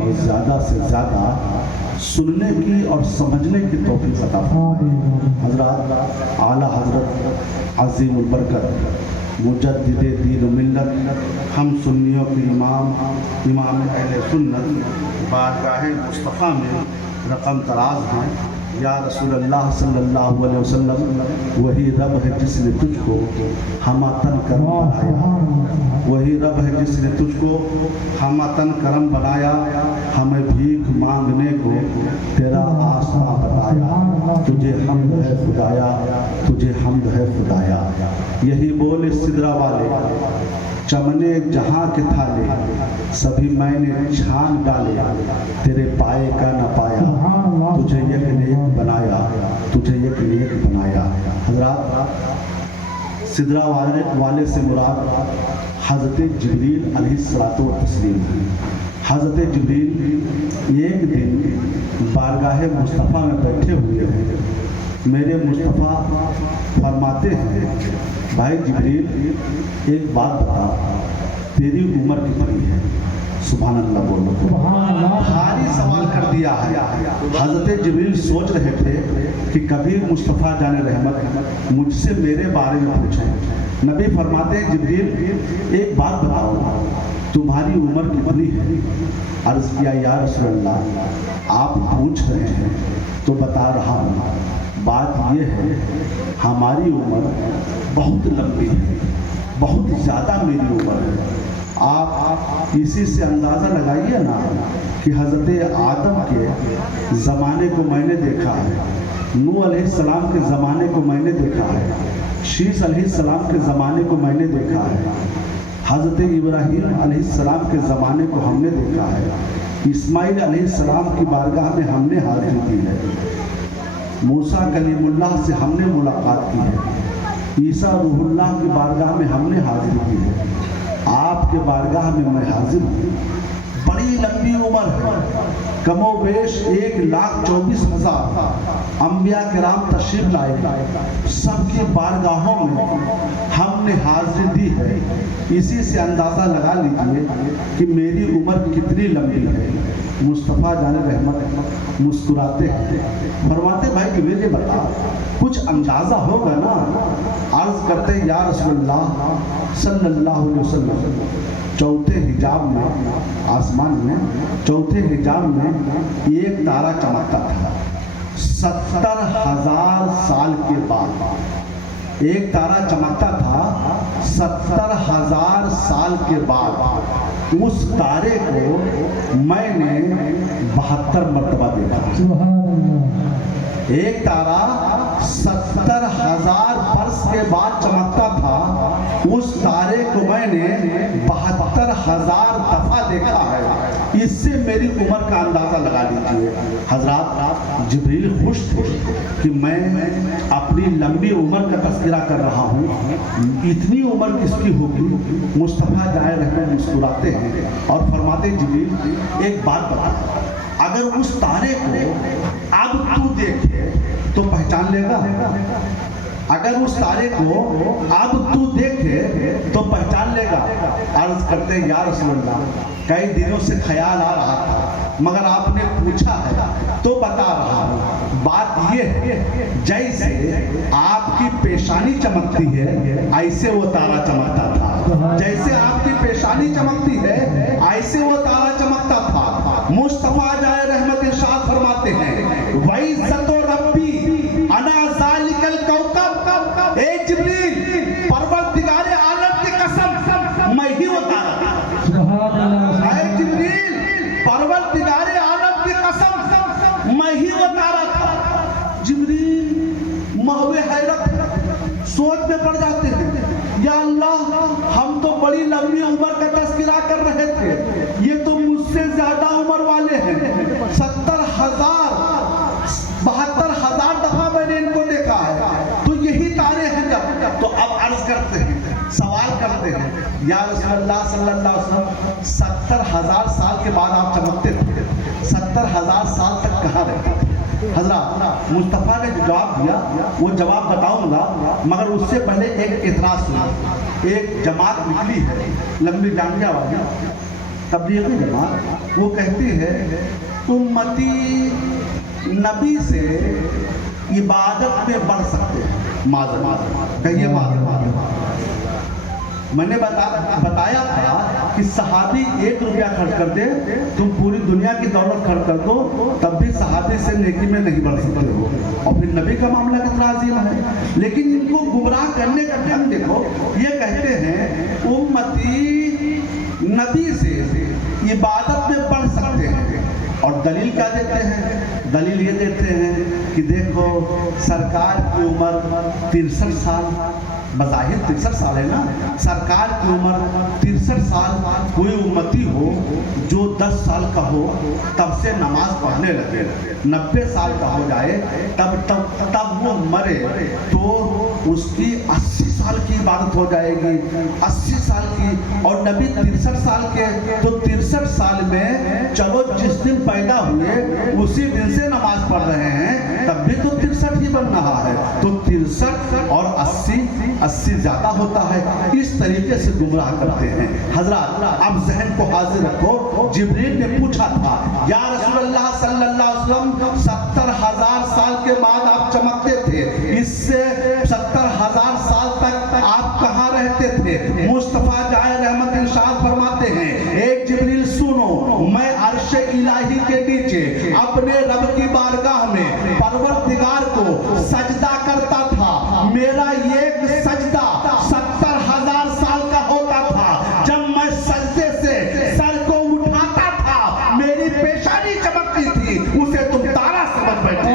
اور زیادہ سے زیادہ سننے کی اور سمجھنے کی توفیق عطا فرمائے۔ حضرات، اعلیٰ حضرت عظیم البرکت مجدد دین و ملت، ہم سنیوں کے امام اہل سنت، بارگاہ مصطفیٰ میں رقم طراز ہیں۔ یا رسول اللہ صلی اللہ علیہ وسلم، وہی رب ہے جس نے تجھ کو ہمہ تن کرم بنایا، وہی رب ہے جس نے تجھ کو ہمہ تن کرم بنایا، ہمیں بھیک مانگنے کو تیرا آسماں بتایا، تجھے حمد ہے خدایا، تجھے حمد ہے خدایا۔ یہی بولے سدرہ والے، چمنے جہاں کے تھالے، سبھی میں نے چھان ڈالے، تیرے پائے کا نہ پایا، تجھے یک نیک بنایا، تجھے یک نیک بنایا۔ حضرات، سدرہ والے سے مراد حضرت جبریل علیہ الصلوۃ والتسلیم ہے۔ حضرت جبریل ایک دن بارگاہ مصطفیٰ میں بیٹھے ہوئے ہیں۔ میرے مصطفیٰ فرماتے ہیں، بھائی جبریل ایک بات بتا، تیری عمر کتنی ہے؟ سبحان اللہ بولو۔ بھاری سوال کر دیا ہے۔ حضرت جبریل سوچ رہے تھے کہ کبھی مصطفیٰ جان رحمت مجھ سے میرے بارے میں پوچھیں۔ نبی فرماتے ہیں، جبریل ایک بات بتاؤ، تمہاری عمر کتنی ہے؟ عرض کیا، یا رسول اللہ آپ پوچھ رہے ہیں تو بتا رہا ہوں۔ بات یہ ہے، ہماری عمر بہت لمبی ہے، بہت زیادہ میری عمر ہے۔ آپ اسی سے اندازہ لگائیے نا کہ حضرت آدم کے زمانے کو میں نے دیکھا ہے، نوح علیہ السلام کے زمانے کو میں نے دیکھا ہے، شیش علیہ السلام کے زمانے کو میں نے دیکھا ہے، حضرت ابراہیم علیہ السلام کے زمانے کو ہم نے دیکھا ہے، اسماعیل علیہ السلام کی بارگاہ میں ہم نے حاضری کی ہے، موسیٰ کلیم اللہ سے ہم نے ملاقات کی ہے، عیسیٰ روح اللہ کی بارگاہ میں ہم نے حاضری کی ہے، آپ کے بارگاہ میں میں حاضر ہوں۔ بڑی لمبی عمر ہے، کم و بیش 1,24,000 انبیاء کرام تشریف لائے، سب کی بارگاہوں میں ہم نے حاضری دی ہے۔ اسی سے اندازہ لگا لیجئے کہ میری عمر کتنی لمبی ہے۔ مصطفیٰ جان رحمت مسکراتے ہیں، فرماتے بھائی کہ مجھے بتا، کچھ اندازہ ہوگا نا؟ عرض کرتے، یا رسول اللہ صلی اللہ علیہ وسلم، چوتھے حجاب میں، آسمان میں چوتھے حجاب میں ایک تارا چمکتا تھا۔ 70,000 سال کے بعد ایک تارا چمکتا تھا، 70,000 سال کے بعد اس تارے کو میں نے 72 مرتبہ دیکھا۔ ایک تارا 70,000 برس کے بعد چمکتا تھا، اس تارے کو میں نے 72,000 دفعہ دیکھا ہے۔ اس سے میری عمر کا اندازہ لگا لیجیے۔ حضرات، جبریل خوش تھے کہ میں اپنی لمبی عمر کا تذکرہ کر رہا ہوں، اتنی عمر کس کی ہوگی؟ مصطفیٰ جائے رحمت مسکراتے ہیں اور فرماتے، جبریل ایک بات بتا، اگر اس تارے کو اب تو دیکھے تو پہچان لے گا؟ اگر اس تارے کو اب تو دیکھے تو پہچان لے گا؟ عرض کرتے، یا رسول اللہ کئی دنوں سے خیال آ رہا تھا، مگر آپ نے پوچھا ہے تو بتا رہا ہوں۔ بات یہ ہے، جیسے آپ کی پیشانی چمکتی ہے ایسے وہ تارا چمکتا تھا، جیسے آپ کی پیشانی چمکتی ہے ایسے وہ تارا چمکتا تھا۔ مصطفیٰ جائے رحمت ارشاد فرماتے ہیں، وَعِزَّتُ رَبِّی أَنَا ذَلِكَ الْكَوْكَبُ، اے جبریل پروردگار عالم کی قسم میں ہی وہ تارا تھا۔ اے جبریل پروردگار عالم کی قسم میں ہی وہ تارا تھا۔ جبریل محو حیرت سوچ میں پڑ جاتے ہیں، یا اللہ ہم تو بڑی لمبی عمر کا تذکرہ کر رہے تھے، یہ تو مجھ سے زیادہ عمر والے ہیں۔ 70,000 72,000 دفعہ میں نے ان کو دیکھا ہے، تو یہی تارے ہیں جب تو اب عرض کرتے ہیں، سوال کرتے ہیں، یا رسول اللہ صلی اللہ علیہ وسلم 70,000 سال کے بعد آپ چمکتے تھے، 70,000 سال تک کہاں رہتے تھے؟ حضرات، مصطفیٰ نے جواب دیا، وہ جواب بتاؤں گا، مگر اس سے پہلے ایک اعتراض سنا۔ ایک جماعت نکلی ہے لمبی ڈانڈیاں والی، तबलीगी जमात वो कहती है उम्मती नबी से इबादत में बढ़ सकते हैं। माज़ कहिए माज़। मैंने बताया था कि सहाबी 1 रुपया खर्च कर दे, तुम पूरी दुनिया की दौलत खर्च कर दो, तब भी सहाबी से नेकी में नहीं बढ़ सकते हो। और फिर नबी का मामला कितना अजीम है। लेकिन इनको गुमराह करने का ढंग देखो, ये कहते हैं उम्मती नबी से इबादत में बढ़ सकते हैं। और दलील क्या देते हैं? दलील ये देते हैं कि देखो सरकार की उम्र 63 साल, बज़ाहिर 63 साल है ना, सरकार की उम्र 63 साल, कोई उम्मती हो जो 10 साल का हो तब से नमाज पढ़ने लगे, 90 साल का हो जाए तब वो मरे तो उसकी 80 साल की इबादत हो जाएगी, 80 साल की। और नबी 63 साल के, तो 63 साल में चलो जिस दिन पैदा हुए उसी दिन से नमाज पढ़ रहे हैं, तब भी तो 63 ही बन रहा है। तो 63 और 80 ज्यादा होता है। इस तरीके से गुमराह करते हैं। हजरत अब जहन को हाजिर रखो, जिब्रील ने पूछा था या रसूलुल्लाह सल्लल्लाहु अलैहि वसल्लम 70,000 साल के बाद आप चमकते थे, इससे 70,000 साल तक आप कहाँ रहते थे? मुस्तफा जाए रहमत इरशाद फरमाते हैं, एक जिब्रील सुनो, मैं अर्श इलाही के नीचे अपने रब की बारगाह में परवरदिगार को सजदा करता था। मेरा एक सजदा 70,000 साल का होता था। जब मैं सजदे से सर को उठाता था मेरी पेशानी चमकती थी, उसे तुम तारा समझ बैठे।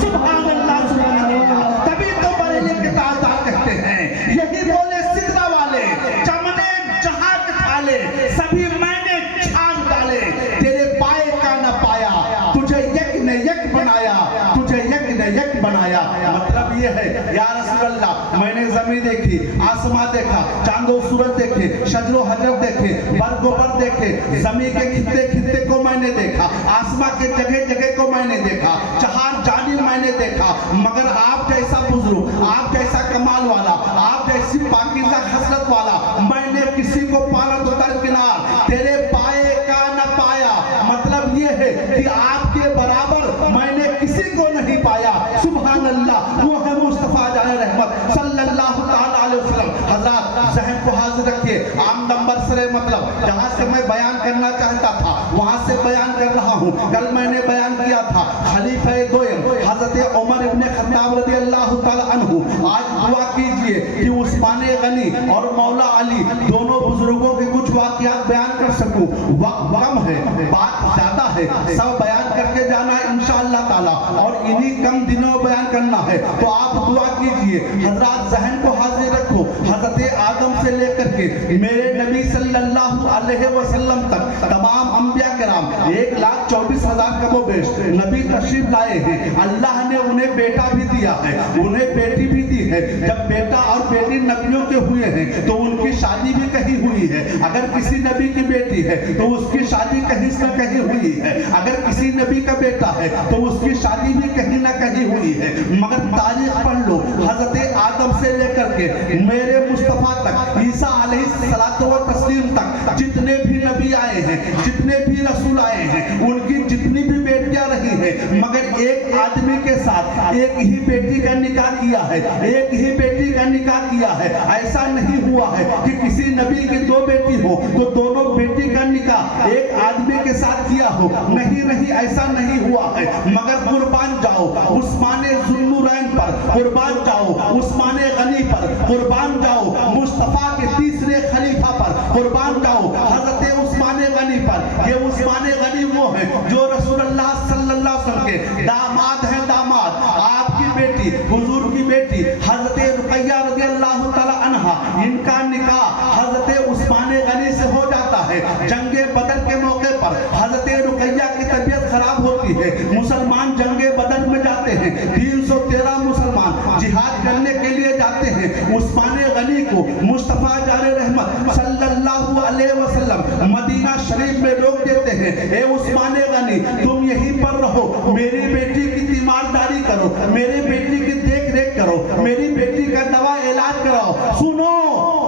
सुभान अल्लाह, सुभान अल्लाह। तभी तो बरेली के ताजदार कहते हैं, यही बोले सिदरा वाले, चमने जहां के थाले, सभी मैंने छान डाले, तेरे पाए का न पाया, तुझे एक ने एक बनाया, तुझे एक ने एक बनाया। मतलब ये है या रसूल अल्लाह, मैंने जमीन देखी, आसमां देखा, चांदो सूरज देखे, शजरो हजर देखे, बर्गो बर देखे, जमीन के खित्ते खित्ते को मैंने देखा, आसमां के जगह जगह को मैंने देखा, चार जानी मैंने देखा, मगर आप जैसा बुजुर्ग, आप जैसा कमाल वाला, आप जैसी पाकीज़ा खसलत वाला मैंने किसी को पाला तो दरकिनार, तेरे पाए का न पाया। मतलब ये है कि आपके बराबर मैंने किसी को नहीं पाया। सुभान अल्लाह, वो है मुस्तफा जाए रहमत सल्लल्लाहु ताला अलैहि वसल्लम। हज़रात ज़हन को हाजिर रखिए, आम नंबर से मतलब जहाँ से मैं बयान करना चाहता था वहाँ से बयान कर रहा हूँ। कल मैंने बयान किया था खलीफा दोयम हज़रत उमर इब्ने खत्ताब रज़ी अल्लाह ताला अन्हु। आज दुआ कीजिए कि उस्मान गनी और मौला अली दोनों बुजुर्गों के कुछ वाक़यात बयान कर सकूं। वक्त कम है, बात ज़्यादा है, सब बयान करके जाना इंशाअल्लाह ताला, और इन्हीं कम दिनों में बयान करना है, तो आप दुआ कीजिए। हजरत ज़हन को हाजिर रखो, हजरत आदम से लेकर के मेरे नबी सल्लल्लाहु अलैहि वसल्लम तक तमाम अंबिया किराम 1,24,000 कमोबेश नबी तशरीफ लाए हैं। अल्लाह ने उन्हें बेटा भी दिया है, उन्हें बेटी भी दी है। जब बेटा और बेटी नबियों के हुए हैं तो उनकी शादी भी कहीं हुई है। अगर किसी नबी की बेटी है तो उसकी शादी कहीं से कहीं हुई है, अगर किसी नबी का बेटा है तो उसकी शादी भी कहीं ना कहीं हुई है। मगर तारीख पढ़ लो, हजरत आदम से लेकर के मेरे मुस्तफा तक, ईसा अलैहिस्सलातु व तस्लीम तक जितने भी नबी आए हैं, जितने भी रसूल आए हैं, उनकी जितनी भी बेटियां रही हैं, मगर एक आदमी के साथ एक ही बेटी का निकाह किया है, एक ही बेटी का निकाह किया है। ऐसा नहीं हुआ है कि किसी नबी की 2 बेटी हो तो दोनों बेटी का निकाह एक आदमी के साथ किया हो, नहीं नहीं, ऐसा नहीं हुआ है। मगर कुर्बान जाओ उस्मान ज़ुन्नुरैन पर, कुर्बान जाओ उस्मान गनी पर, कुर्बान जाओ मुस्तफा के तीसरे खलीफा पर, कुर्बान जाओ हजरत उस्मान गनी पर। ये उस्मान गनी वो है जो रसूलुल्लाह सल्लल्लाहु अलैहि वसल्लम के दामाद हैं, दामाद। आपकी बेटी, हुजूर की बेटी हजरत रुकैया रज़ी अल्लाह ताला अन्हा, इनका निकाह हजरत उस्मान गनी से हो जाता है। जंगे बदर के मौके पर हजरत रुकैया की तबीयत खराब होती है, मुसलमान जंगे बदर में जाते हैं, 313 मुसलमान जिहाद करने के लिए जाते हैं। उस्मान गनी को मुस्तफा जारे रहमत सल्लल्लाहु अलैहि वसल्लम मदीना शरीफ में रोक देते हैं, ए उस्मान गनी तुम यहीं पर रहो, मेरी बेटी की तीमारदारी करो, मेरी बेटी की देख रेख करो, मेरी बेटी का दवा इलाज कराओ। सुनो,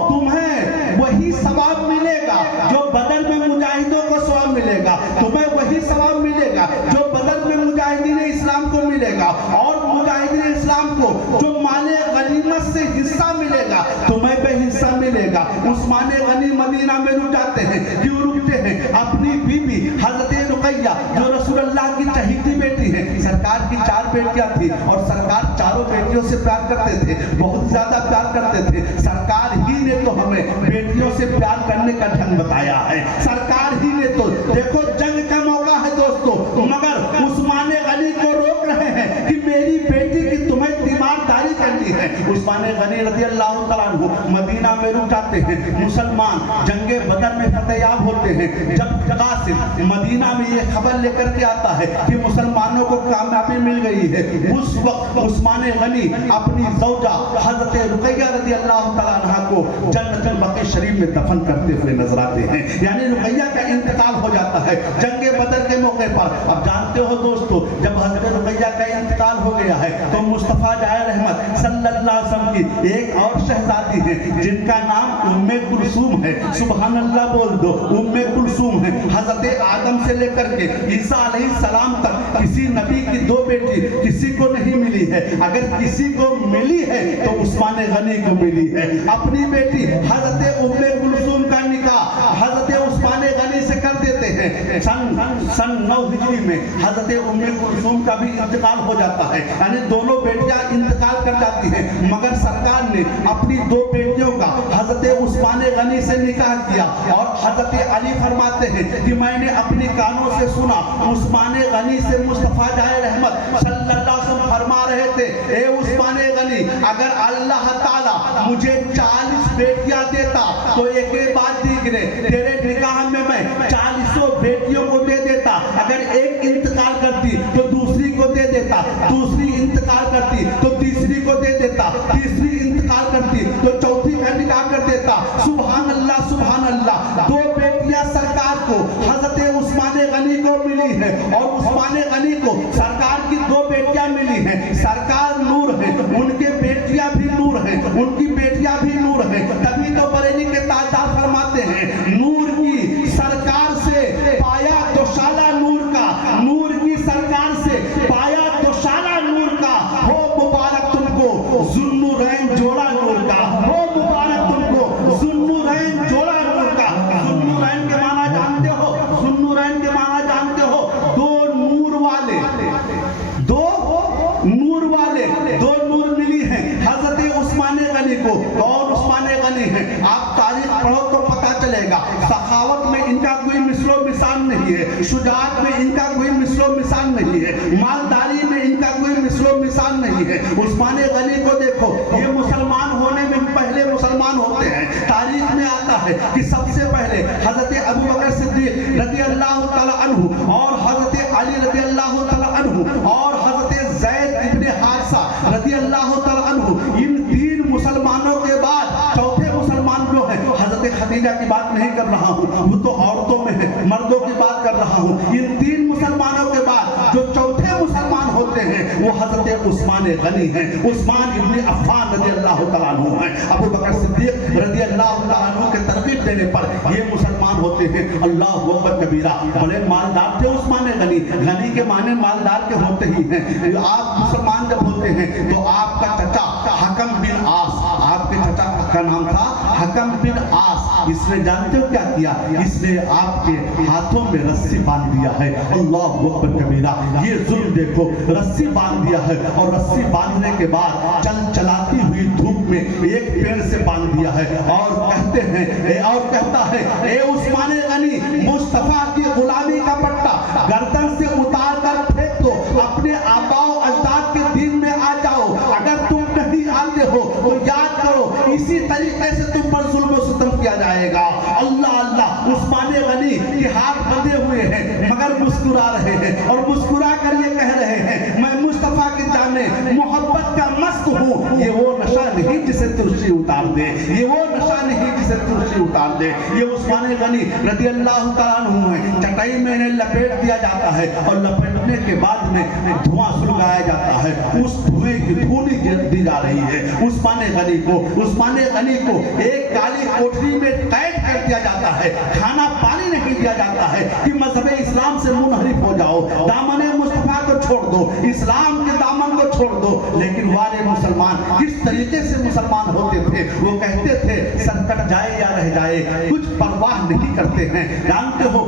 तुम्हें वही सवाब मिलेगा जो बदर में मुजाहिदों को اور مجاہدین اسلام کو جو مال غنیمت سے حصہ ملے گا تمہیں بھی حصہ ملے گا۔ عثمان غنی مدینہ میں رک جاتے ہیں، کیوں رکتے ہیں؟ اپنی بیوی حضرت رقیہ جو رسول اللہ کی چہیتی بیٹی ہے، سرکار کی 4 بیٹیاں تھی اور سرکار چاروں بیٹیوں سے پیار کرتے تھے، بہت زیادہ پیار کرتے تھے۔ سرکار ہی نے تو ہمیں بیٹیوں سے پیار کرنے کا ڈھنگ بتایا ہے، سرکار ہی نے تو، دیکھو جنگ کا موقع ہے دوستو، مگر عثمان غنی کو روک رہے ہیں کہ میری بیٹی کی تمہیں تیمارداری کرنی ہے۔ عثمان غنی رضی اللہ تعالیٰ عنہ مدینہ میں رک جاتے ہیں، مسلمان جنگ بدر میں فتح یاب ہوتے ہیں۔ جب قاسم مدینہ میں یہ خبر لے کر کے آتا ہے کہ مسلمانوں کو کامیابی مل گئی ہے، اس وقت عثمان غنی اپنی زوجہ حضرت رقیہ رضی اللہ تعالیٰ عنہ کو جنت البقیع شریف میں دفن کرتے ہوئے نظر آتے ہیں، یعنی رقیہ کا انتقال ہو جاتا ہے جنگ بدر کے موقع پر۔ اب جانتے ہو دوستو، جب حضرت رقیہ کا انتقال ہو گیا ہے تو مصطفیٰ جائے رحمت صلی اللہ علیہ وسلم کی ایک اور شہزادی ہے جن کا نام ام کلثوم ہے، سبحان اللہ بول دو، ام کلثوم ہے۔ حضرت آدم سے لے کر کے عیسیٰ علیہ السلام تک کسی نبی کی 2 بیٹی کسی کو نہیں ملی ہے، اگر کسی کو ملی ہے تو عثمان غنی کو ملی ہے۔ اپنی بیٹی حضرت ام کلثوم کا نکاح حضرت عثمان غنی سے کر دیتے ہیں۔ سن 9 ہجری میں حضرت ام کلثوم کا بھی انتقال ہو جاتا ہے، یعنی دونوں بیٹیاں انتقال کر جاتی ہیں، مگر سرکار نے اپنی 2 بیٹیوں کا حضرت عثمان غنی سے نکاح کیا۔ اور حضرت علی فرماتے ہیں کہ میں نے اپنی کانوں سے سنا عثمان غنی سے مصطفیٰ جائے رحمت صلی اللہ علیہ وسلم فرما رہے تھے، اے عثمان غنی، اگر اللہ تعالیٰ مجھے 40 بیٹیاں دیتا تو ایک بات دیکھنے تیرے نکاح میں 40 بیٹیوں کو دے دیتا، اگر ایک انتقال کرتی تو دوسری کو دے دیتا، دوسری انتقال کرتی تو تیسری کو دے دیتا، تیسری انتقال کرتی تو چوتھی کا نکاح کر دیتا۔ سبحان اللہ سبحان اللہ، 2 بیٹیاں سرکار کو حضرت عثمان غنی کو ملی ہے اور عثمان غنی کو سرکار کی 2 بیٹیاں ملی ہیں۔ سرکار نور ہے، ان کے بیٹیاں بھی نور ہیں، ان کی بیٹیاں بھی نور ہیں، تبھی تو بریلی کے تاجدار فرماتے ہیں نور کی سرکار سے پایا تو شالہ نور کا، نور کی سرکار سے پایا تو شالہ نور کا، ہو مبارک تم کو ذوالنورین جوڑا نور کا، ہو مبارک تم کو ذوالنورین جوڑا نور کا۔ ذوالنورین کے معنی جانتے ہو؟ ذوالنورین کے معنی جانتے ہو؟ 2 نور والے، 2 نور والے، 2 نور ملی ہیں حضرت عثمان غنی کو۔ اور عثمان غنی ہیں، آپ تاریخ پڑھو تو پتہ چلے گا، سخاوت میں ان کا کوئی مثل و مثال نہیں ہے، شجاعت میں ان کا کوئی مثل و مثال نہیں ہے، مالداری میں ان کا کوئی مثل و مثال نہیں ہے۔ عثمان غنی کو دیکھو، یہ مسلمان ہونے میں پہلے مسلمان ہوتے ہیں۔ تاریخ میں آتا ہے کہ سب سے پہلے حضرت ابو بکر صدیق رضی اللہ تعالیٰ عنہ اور حضرت علی رضی اللہ تعالیٰ عنہ اور حضرت زید ابن حارثہ رضی اللہ تعالیٰ عنہ، ان 3 مسلمانوں کے بعد چوتھے مسلمان جو ہیں، حضرت خدیجہ کی بات نہیں کر رہا ہوں، وہ تو عورتوں میں ہے، مردوں کی بات کر رہا ہوں۔ ان 3 مسلمانوں کے بعد جو چوتھے مسلمان ہوتے ہیں وہ حضرت عثمان غنی ہیں، عثمان ابن عفان رضی اللہ تعالیٰ عنہ ہیں۔ ابو بکر صدیق رضی اللہ تعالیٰ عنہ کے ترغیب دینے پر یہ مسلمان ہوتے ہیں۔ اللہ اکبر کبیرہ، بڑے مالدار تھے عثمان غنی، غنی کے معنی مالدار کے ہوتے ہی ہیں۔ آپ مسلمان جب ہوتے ہیں تو آپ کا چچا حکم بن عاص، آپ کے چچا کا نام تھا حکم بن عاص، اس نے جانتے ہو کیا کیا؟ اس نے آپ کے ہاتھوں میں رسی باندھ دیا ہے۔ اللہ اکبر کبیرہ، یہ ظلم دیکھو، رسی باندھ دیا ہے اور رسی باندھنے کے بعد چل چلاتی ہوئی دھوپ میں ایک پیڑ سے باندھ دیا ہے اور کہتے ہیں اور کہتا ہے اے عثمان غنی، مصطفیٰ کی غلامی کا پٹا گردن سے اتار کر پھینک دو، اپنے آباء و اجداد کے دین میں آ جاؤ، اگر تم نہیں آتے ہو تو یاد کرو اسی طریقے سے تم پر ظلم و ستم کیا جائے گا۔ اللہ اللہ، عثمان غنی کے ہاتھ بندھے ہوئے ہیں مگر مسکرا رہے ہیں اور مسکرا کر یہ کہہ رہے ہیں میں مصطفیٰ کی جانے محبت کا مست ہوں۔ یہ وہ نشہ نہیں جسے ترشی اتار دے، یہ وہ نشہ نہیں جسے ترشی اتار دے۔ یہ عثمان غنی رضی اللہ تعالیٰ عنہ ہے، چٹائی میں انہیں لپیٹ دیا جاتا ہے اور لپیٹنے کے بعد میں دھواں سلگایا جاتا ہے، اس دھوئیں کی دھونی دی جا رہی ہے۔ عثمان غنی کو ایک کالی کوٹری میں قید کر دیا جاتا ہے، کھانا پانی نہیں دیا جاتا ہے کہ مذہب اسلام سے منحرف ہو جاؤ، دامن مصطفیٰ کو چھوڑ دو، اسلام کے دامن چھوڑ دو، لیکن والے مسلمان کس طریقے سے مسلمان ہوتے تھے، وہ کہتے تھے سر کٹ جائے یا رہ جائے کچھ پرواہ نہیں کرتے ہیں۔ جانتے ہو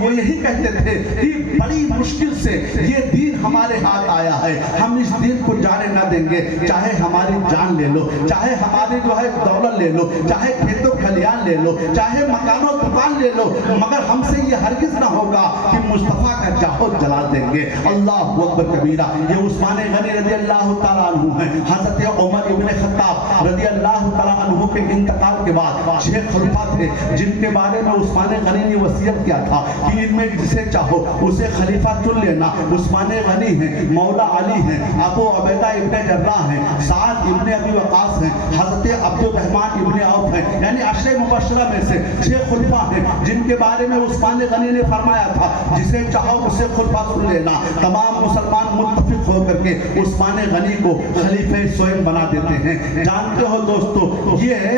وہ یہی کہتے تھے کہ بڑی مشکل سے یہ دین ہمارے ہاتھ آیا ہے، ہم اس دین کو جانے نہ دیں گے، چاہے ہماری جان لے لو، چاہے ہماری جو ہے دولت لے لو، چاہے کھیتوں کھلیان لے لو، چاہے مکان و دکان لے لو، مگر ہم سے یہ ہرگز نہ ہوگا کہ مصطفیٰ کا جاہو جلا دیں گے۔ اللہ اکبر کبیرہ۔ یہ عثمان غنی رضی اللہ تعالیٰ عنہ ہیں۔ حضرت عمر ابن خطاب رضی اللہ تعالیٰ عنہ کے انتقال کے بعد 6 خلیفہ تھے جن کے بارے میں عثمان غنی نے وصیت کیا تھا کہ ان میں جسے چاہو اسے خلیفہ چن لینا۔ عثمان غنی ہیں، مولا علی ہیں، ابو عبیدہ ابن جراح ہیں، سعد ابن ابی وقاص ہیں، حضرت عبد الرحمن ابن عوف ہیں، یعنی 10 مبشرہ میں سے 6 خلیفہ ہیں جن کے بارے میں عثمان غنی نے فرمایا تھا جسے چاہو اسے خلیفہ چن لینا۔ تمام مسلمان متفق ہو کر کے عثمان غنی کو خلیفہ سوئم بنا دیتے ہیں۔ جانتے ہو دوستو یہ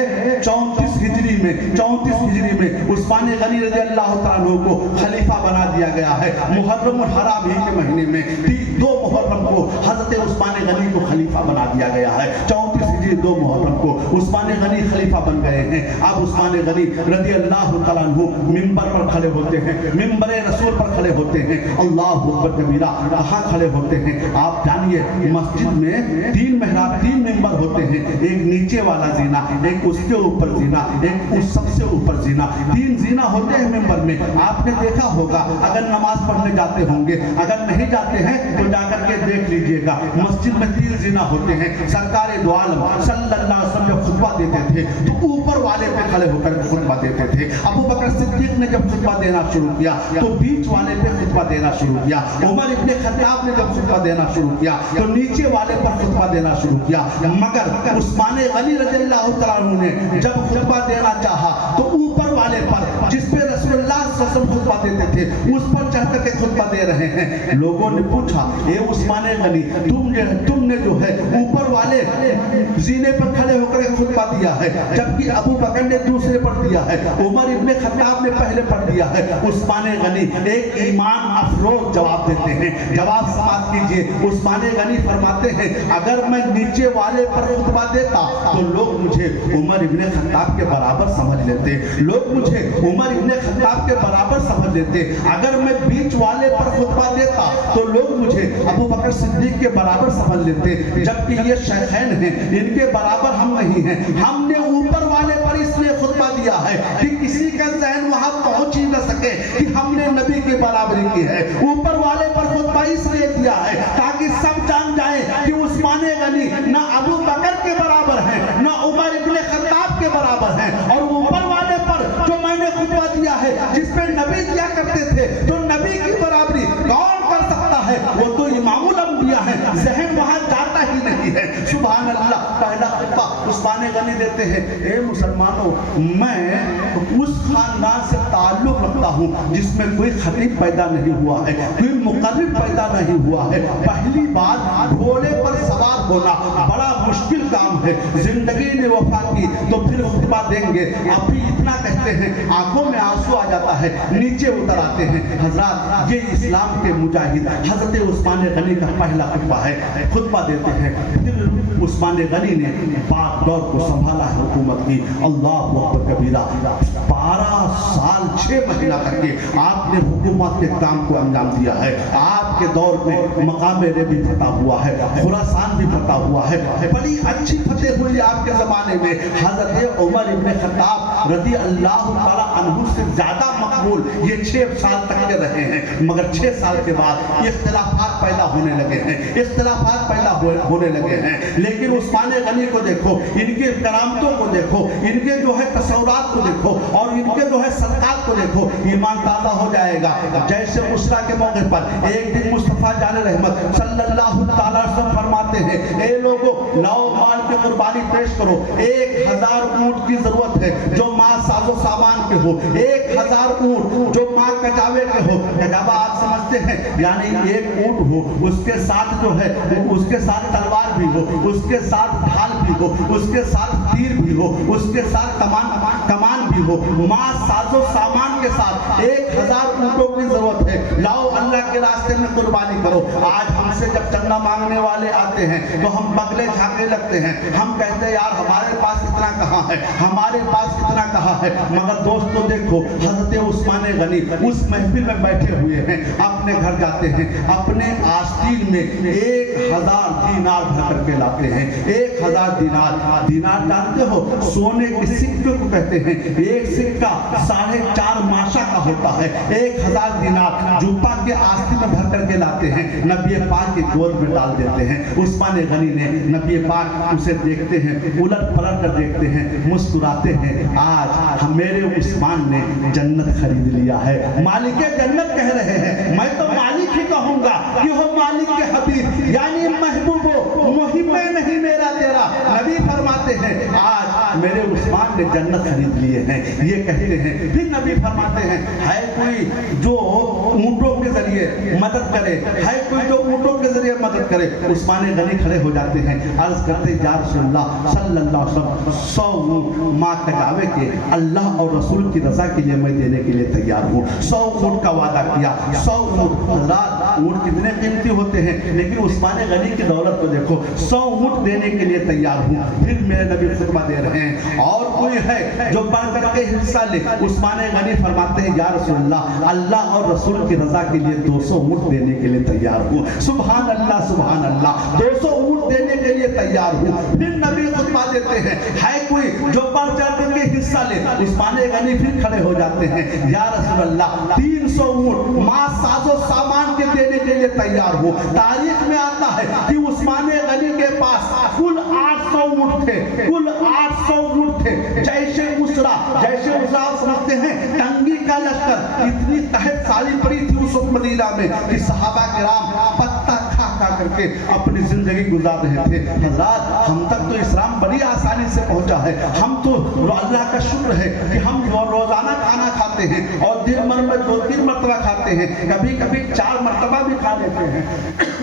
34 ہجری میں عثمان غنی رضی اللہ تعالیٰ عنہ کو خلیفہ بنا دیا گیا ہے۔ محرم الحرام ہی کے مہینے میں 2 محرم کو حضرت عثمان غنی کو خلیفہ بنا دیا گیا ہے۔ 34 ہجری 2 محرم کو عثمان غنی خلیفہ بن گئے ہیں۔ اب عثمان غنی رضی اللہ تعالیٰ عنہ منبر پر کھڑے ہوتے ہیں، منبر رسول پر کھڑے ہوتے ہیں۔ اللہ اکبر کبیرہ۔ کہاں کھڑے ہوتے ہیں آپ جانیے؟ مسجد میں 3 محراب 3 منبر ہوتے ہیں، ایک نیچے والا زینہ، ایک اس کے اوپر زینہ، ایک اس سب سے اوپر زینہ، 3 زینہ ہوتے ہیں منبر میں۔ آپ نے دیکھا ہوگا اگر نماز پڑھنے جاتے ہوں گے، اگر نہیں جاتے ہیں تو جا کر کے دیکھ لیجئے گا، مسجد میں 3 زینہ ہوتے ہیں۔ سرکار دو عالم صلی اللہ علیہ وسلم جب خطبہ دیتے تھے تو اوپر والے پہ کھڑے ہو کر خطبہ دیتے تھے۔ ابو بکر صدیق نے جب خطبہ دینا شروع کیا تو بیچ والے پہ خطبہ دینا شروع کیا۔ عمر ابن خطاب نے جب خطبہ دینا شروع کیا تو نیچے والے پر خطبہ دینا شروع کیا۔ مگر عثمان غنی رضی اللہ تعالیٰ عنہ نے جب خطبہ دینا چاہا تو اوپر والے پر جس پہ رسول اللہ صلی اللہ علیہ وسلم خطبہ دیتے تھے اس پر چڑھ کر کے خطبہ دے رہے ہیں۔ لوگوں نے پوچھا اے عثمان غنی تم نے جو ہے اوپر والے زینے پر کھڑے ہو کر خطبہ دیا ہے، جبکہ ابو بکر نے دوسرے پر دیا ہے، عمر ابن خطاب نے پہلے پر دیا ہے۔ عثمان غنی ایک ایمان افروز جواب دیتے ہیں۔ جواب سماعت کیجئے۔ عثمان غنی فرماتے ہیں اگر میں نیچے والے پر خطبہ دیتا تو لوگ مجھے عمر ابن خطاب کے برابر سمجھ لیتے، لوگ مجھے عمر ابن خطاب کے برابر سمجھ لیتے۔ اگر میں بیچ والے پر خطبہ دیتا تو لوگ مجھے ابو بکر صدیق کے برابر سمجھ لیتے، جبکہ یہ شیخین ہیں، ان کے برابر ہم نہیں ہیں۔ ہم نے اوپر والے پر اس لیے خطبہ دیا ہے کہ کسی کا ذہن وہاں پہنچ ہی نہ سکے کہ ہم نے نبی کی برابری کی ہے۔ اوپر والے پر خطبہ اس لیے دیا ہے تاکہ سب جان جائیں کہ عثمان غنی نہ ابو بکر کے برابر ہیں نہ عمر ابن خطاب کے برابر ہیں، اور اوپر والے پر جو میں نے خطبہ دیا ہے جس پہ نبی دیا کرتے تھے تو نبی کی برابری کون کر سکتا ہے؟ وہ تو امام الانبیاء ہے، ذہن وہاں جاتا ہی نہیں ہے۔ سبحان اللہ۔ پہلا خطبہ عثمان غنی دیتے ہیں اے مسلمانوں، میں اس خاندان سے تعلق رکھتا ہوں جس میں کوئی خطیب پیدا نہیں ہوا ہے، کوئی مقرر پیدا نہیں ہوا ہے۔ پہلی بات گھوڑے پر سوار ہونا بڑا مشکل کام ہے، زندگی نے وفا کی تو پھر خطبہ دیں گے۔ ابھی اتنا کہتے ہیں آنکھوں میں آنسو آ جاتا ہے، نیچے اتر آتے ہیں۔ حضرات یہ اسلام کے مجاہد حضرت عثمان غنی کا پہلا خطبہ ہے، خطبہ دیتے ہیں۔ پھر عثمان غنی نے باغ دور کو سنبھالا ہے حکومت کی۔ اللہ اکبر کبیرہ۔ 12 سال 6 مہینہ کر کے آپ نے حکومت کے کام کو انجام دیا ہے۔ آپ کے دور میں مقام ربی فتح ہوا ہے، خراسان بھی فتح ہوا ہے، بڑی اچھی فتح ہوئی آپ کے زمانے میں۔ حضرت عمر ابن خطاب رضی اللہ تعالیٰ عنہ سے زیادہ مقبول یہ 6 سال تک کے رہے ہیں، مگر 6 سال کے بعد اختلافات پیدا ہونے لگے ہیں، اختلافات پیدا ہونے لگے ہیں۔ لیکن عثمان غنی کو دیکھو، ان کے کرامتوں کو دیکھو، ان کے جو ہے تصورات کو دیکھو اور ان کے جو ہے صدقات کو دیکھو، ایمان تازہ ہو جائے گا۔ جیسے عشرہ کے موقع پر ایک دن مصطفیٰ جان رحمت صلی اللہ تعالیٰ علیہ وسلم فرماتے ہیں اے لوگو لاؤ مال کی قربانی پیش کرو، 1000 اونٹ کی ضرورت ہے جو ماں ساز و سامان کے ہو، 1000 اونٹ جو ماں کجاوے کے ہو۔ کجاوہ آپ سمجھتے ہیں یعنی ایک اونٹ ہو، اس کے ساتھ جو ہے اس کے ساتھ تلوار بھی ہو، اس کے ساتھ ڈھال بھی ہو، اس کے ساتھ تیر بھی ہو، اس کے ساتھ کمان بھی ہو، ماں ساز و سامان کے ساتھ 1000 اونٹوں کی ضرورت ہے، لاؤ اللہ کے راستے میں قربانی کرو۔ آج ہم سے جب چندہ مانگنے والے آتے ہیں تو ہم بغلے جھانکنے لگتے ہیں، ہم کہتے ہیں یار ہمارے پاس اتنا کہاں ہے، ہمارے پاس اتنا کہاں ہے۔ مگر دوستو دیکھو، حضرت عثمان غنی اس محفل میں بیٹھے ہوئے ہیں، اپنے گھر جاتے ہیں، اپنے آستین میں 1000 دینار بھر کر کے لاتے ہیں۔ 1000 دینار، دینار جانتے ہو سونے کے سکے کو کہتے ہیں، ایک سکہ 4.5 ماشا کا ہوتا ہے۔ 1000 دینار جوپا کے آستین میں بھر کر کے لاتے ہیں، نبی پاک کے گود میں ڈال دیتے ہیں۔ عثمان غنی نے نبی پاک اسے دیکھتے ہیں، الٹ پلٹ کر دیکھتے ہیں، مسکراتے ہیں، آج میرے عثمان نے جنت خرید لیا ہے۔ مالک جنت کہہ رہے ہیں، میں تو مالک ہی کہوں گا کہ ہو مالک کے حبیب، یعنی محبوب مہم میں نہیں میرا تیرا۔ نبی فرماتے ہیں آج میرے عثمان نے جنت خرید لیے ہیں، یہ کہتے ہیں۔ پھر نبی فرماتے ہیں ہے کوئی جو اونٹوں کے ذریعے مدد کرے، ہے کوئی جو اونٹوں کے ذریعے مدد کرے۔ عثمان غنی کھڑے ہو جاتے ہیں، عرض کرتے یا رسول اللہ صلی اللہ علیہ وسلم 100 اونٹ ماں کجاوے کے اللہ اور رسول کی رضا کے لیے میں دینے کے لیے تیار ہوں۔ 100 اونٹ کا وعدہ کیا، 100 اونٹ۔ حضرات اونٹ کتنے قیمتی ہوتے ہیں، لیکن عثمان غنی کی دولت کو دیکھو، 100 اونٹ دینے کے لیے تیار ہوں۔ پھر میرے نبی خطبہ دے رہے ہیں، اور کوئی ہے جو بڑھ کر کے حصہ لے؟ عثمان غنی فرماتے ہیں یا رسول اللہ، اللہ اور رسول کی رضا کے لیے 200 اونٹ دینے کے لیے تیار ہوں۔ سبحان اللہ سبحان اللہ، 200 اونٹ دینے کے لیے تیار ہوں۔ پھر نبی خطبہ دیتے ہیں، ہے کوئی جو بڑھ چڑھ کر کے حصہ لے؟ عثمان غنی پھر کھڑے ہو جاتے ہیں، یا رسول اللہ 300 اونٹ ماں ساز و سامان کے دینے کے لیے تیار ہوں۔ تاریخ میں آتا ہے کہ عثمان غنی کے پاس کل 800 اونٹ تھے، کل 800 اونٹ تھے۔ جیسے اسرا آپ سمجھتے ہیں تنگی کا لشکر، اتنی قحط سالی پڑی تھی اس وقت مدینہ میں کہ صحابہ کرام پتہ کھا کھا کر کے اپنی زندگی گزار رہے تھے۔ حضرات ہم تک تو اسلام بڑی آسانی سے پہنچا ہے، ہم تو اللہ کا شکر ہے کہ ہم روزانہ کھانا کھاتے ہیں اور دن بھر میں 2-3 مرتبہ کھاتے ہیں، کبھی کبھی 4 مرتبہ بھی کھا لیتے ہیں،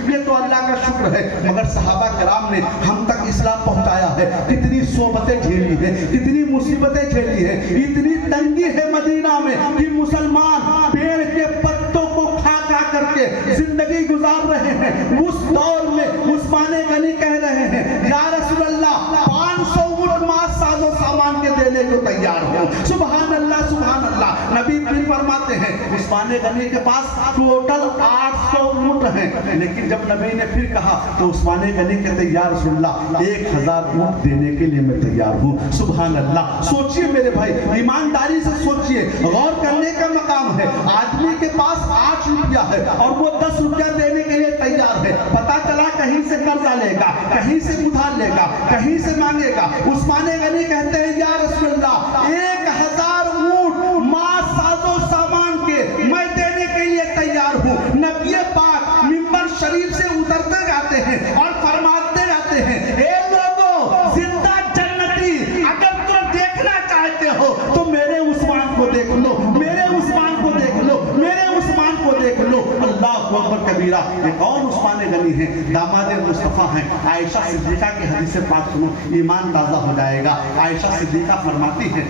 یہ تو اللہ کا شکر ہے۔ مگر صحابہ کرام نے ہم تک اسلام پہنچایا ہے، کتنی صحبتیں جھیلی ہیں، کتنی مصیبتیں جھیلی ہیں، اتنی تنگی ہے مدینہ میں کہ مسلمان پیڑ کے پتوں کو کھا کھا کر کے زندگی گزار رہے ہیں۔ اس دور میں عثمان غنی کہہ رہے ہیں یا رسول اللہ 500 اونٹ ماں ساز و سامان کے دینے کو تیار ہوں۔ سبحان اللہ سبحان اللہ۔ نبی پھر فرماتے ہیں عثمان غنی کے پاس ٹوٹل 800 اونٹ ہیں، لیکن جب نبی نے پھر کہا تو عثمان غنی کہتے یا رسول اللہ 1000 اونٹ دینے کے لیے میں تیار ہوں۔ سبحان اللہ۔ سوچئے میرے بھائی، ایمانداری سے سوچئے، غور کرنے کا مقام ہے۔ آدمی کے پاس 8 روپیہ ہے اور وہ 10 روپیہ دینے کے لیے تیار ہے۔ پتا چلا کہیں سے قرضہ لے گا، کہیں سے ادھار لے گا، کہیں سے مانگے گا۔ عثمان غنی کہتے ہیں یا رسول اللہ 1000 اونٹ ماں ساز و سامان کے میں دینے کے لیے تیار ہوں۔ نبی پاک منبر شریف سے اترتے جاتے ہیں اور فرماتے جاتے ہیں اے لوگوں، زندہ جنتی اگر تم دیکھنا چاہتے ہو تو میرے عثمان کو دیکھ لو، میرے عثمان کو دیکھ لو، میرے عثمان کو دیکھ لو۔ اللہ اکبر کبیرہ۔ یہ کون عثمان غنی ہیں؟ داماد مصطفیٰ ہیں۔ عائشہ صدیقہ کی حدیث پاک سنو، ایمان تازہ ہو جائے گا۔ عائشہ صدیقہ فرماتی ہے،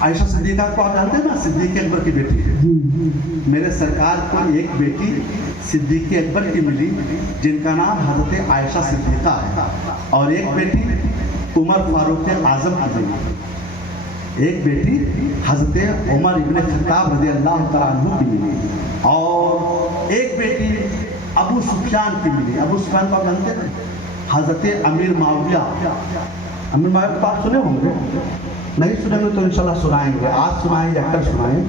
عائشہ صدیقہ کو آپ جانتے ہیں نا، صدیق اکبر کی بیٹی ہے۔ میرے سرکار کو ایک بیٹی صدیق اکبر کی ملی جن کا نام حضرت عائشہ صدیقہ ہے، اور ایک بیٹی عمر فاروق اعظم کی ملی، ایک بیٹی حضرت عمر ابن خطاب رضی اللہ تعالیٰ عنہ کی ملی، اور ایک بیٹی ابو سفیان کی ملی۔ ابو سفیان کو آپ جانتے ہیں، حضرت امیر معاویہ۔ امیر معاویہ کی بات سنے ہوں گے، نہیں سنیں گے تو انشاءاللہ سنائیں گے، آج سنائیں یا کل سنائیں۔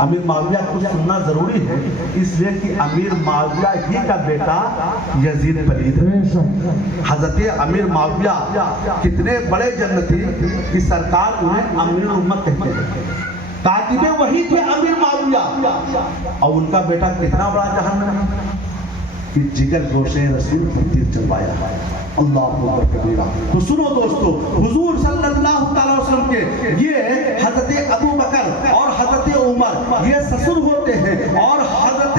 امیر معاویہ کو سننا ضروری ہے، اس لیے کہ امیر معاویہ ہی کا بیٹا یزید پلید ہے۔ حضرت امیر معاویہ کتنے بڑے جنتی کہ سرکار انہیں امیر امت کہتے ہیں، کاتب وہی تھے امیر معاویہ، اور ان کا بیٹا کتنا بڑا جہنم ہے کہ جگر گوشے رسول پر تیر چلوایا ہے۔ اللہ اکبر کبیرہ۔ تو سنو دوستو، حضور صلی اللہ علیہ وسلم کے یہ حضرت ابو بکر اور حضرت عمر یہ سسر ہوتے ہیں، اور حضرت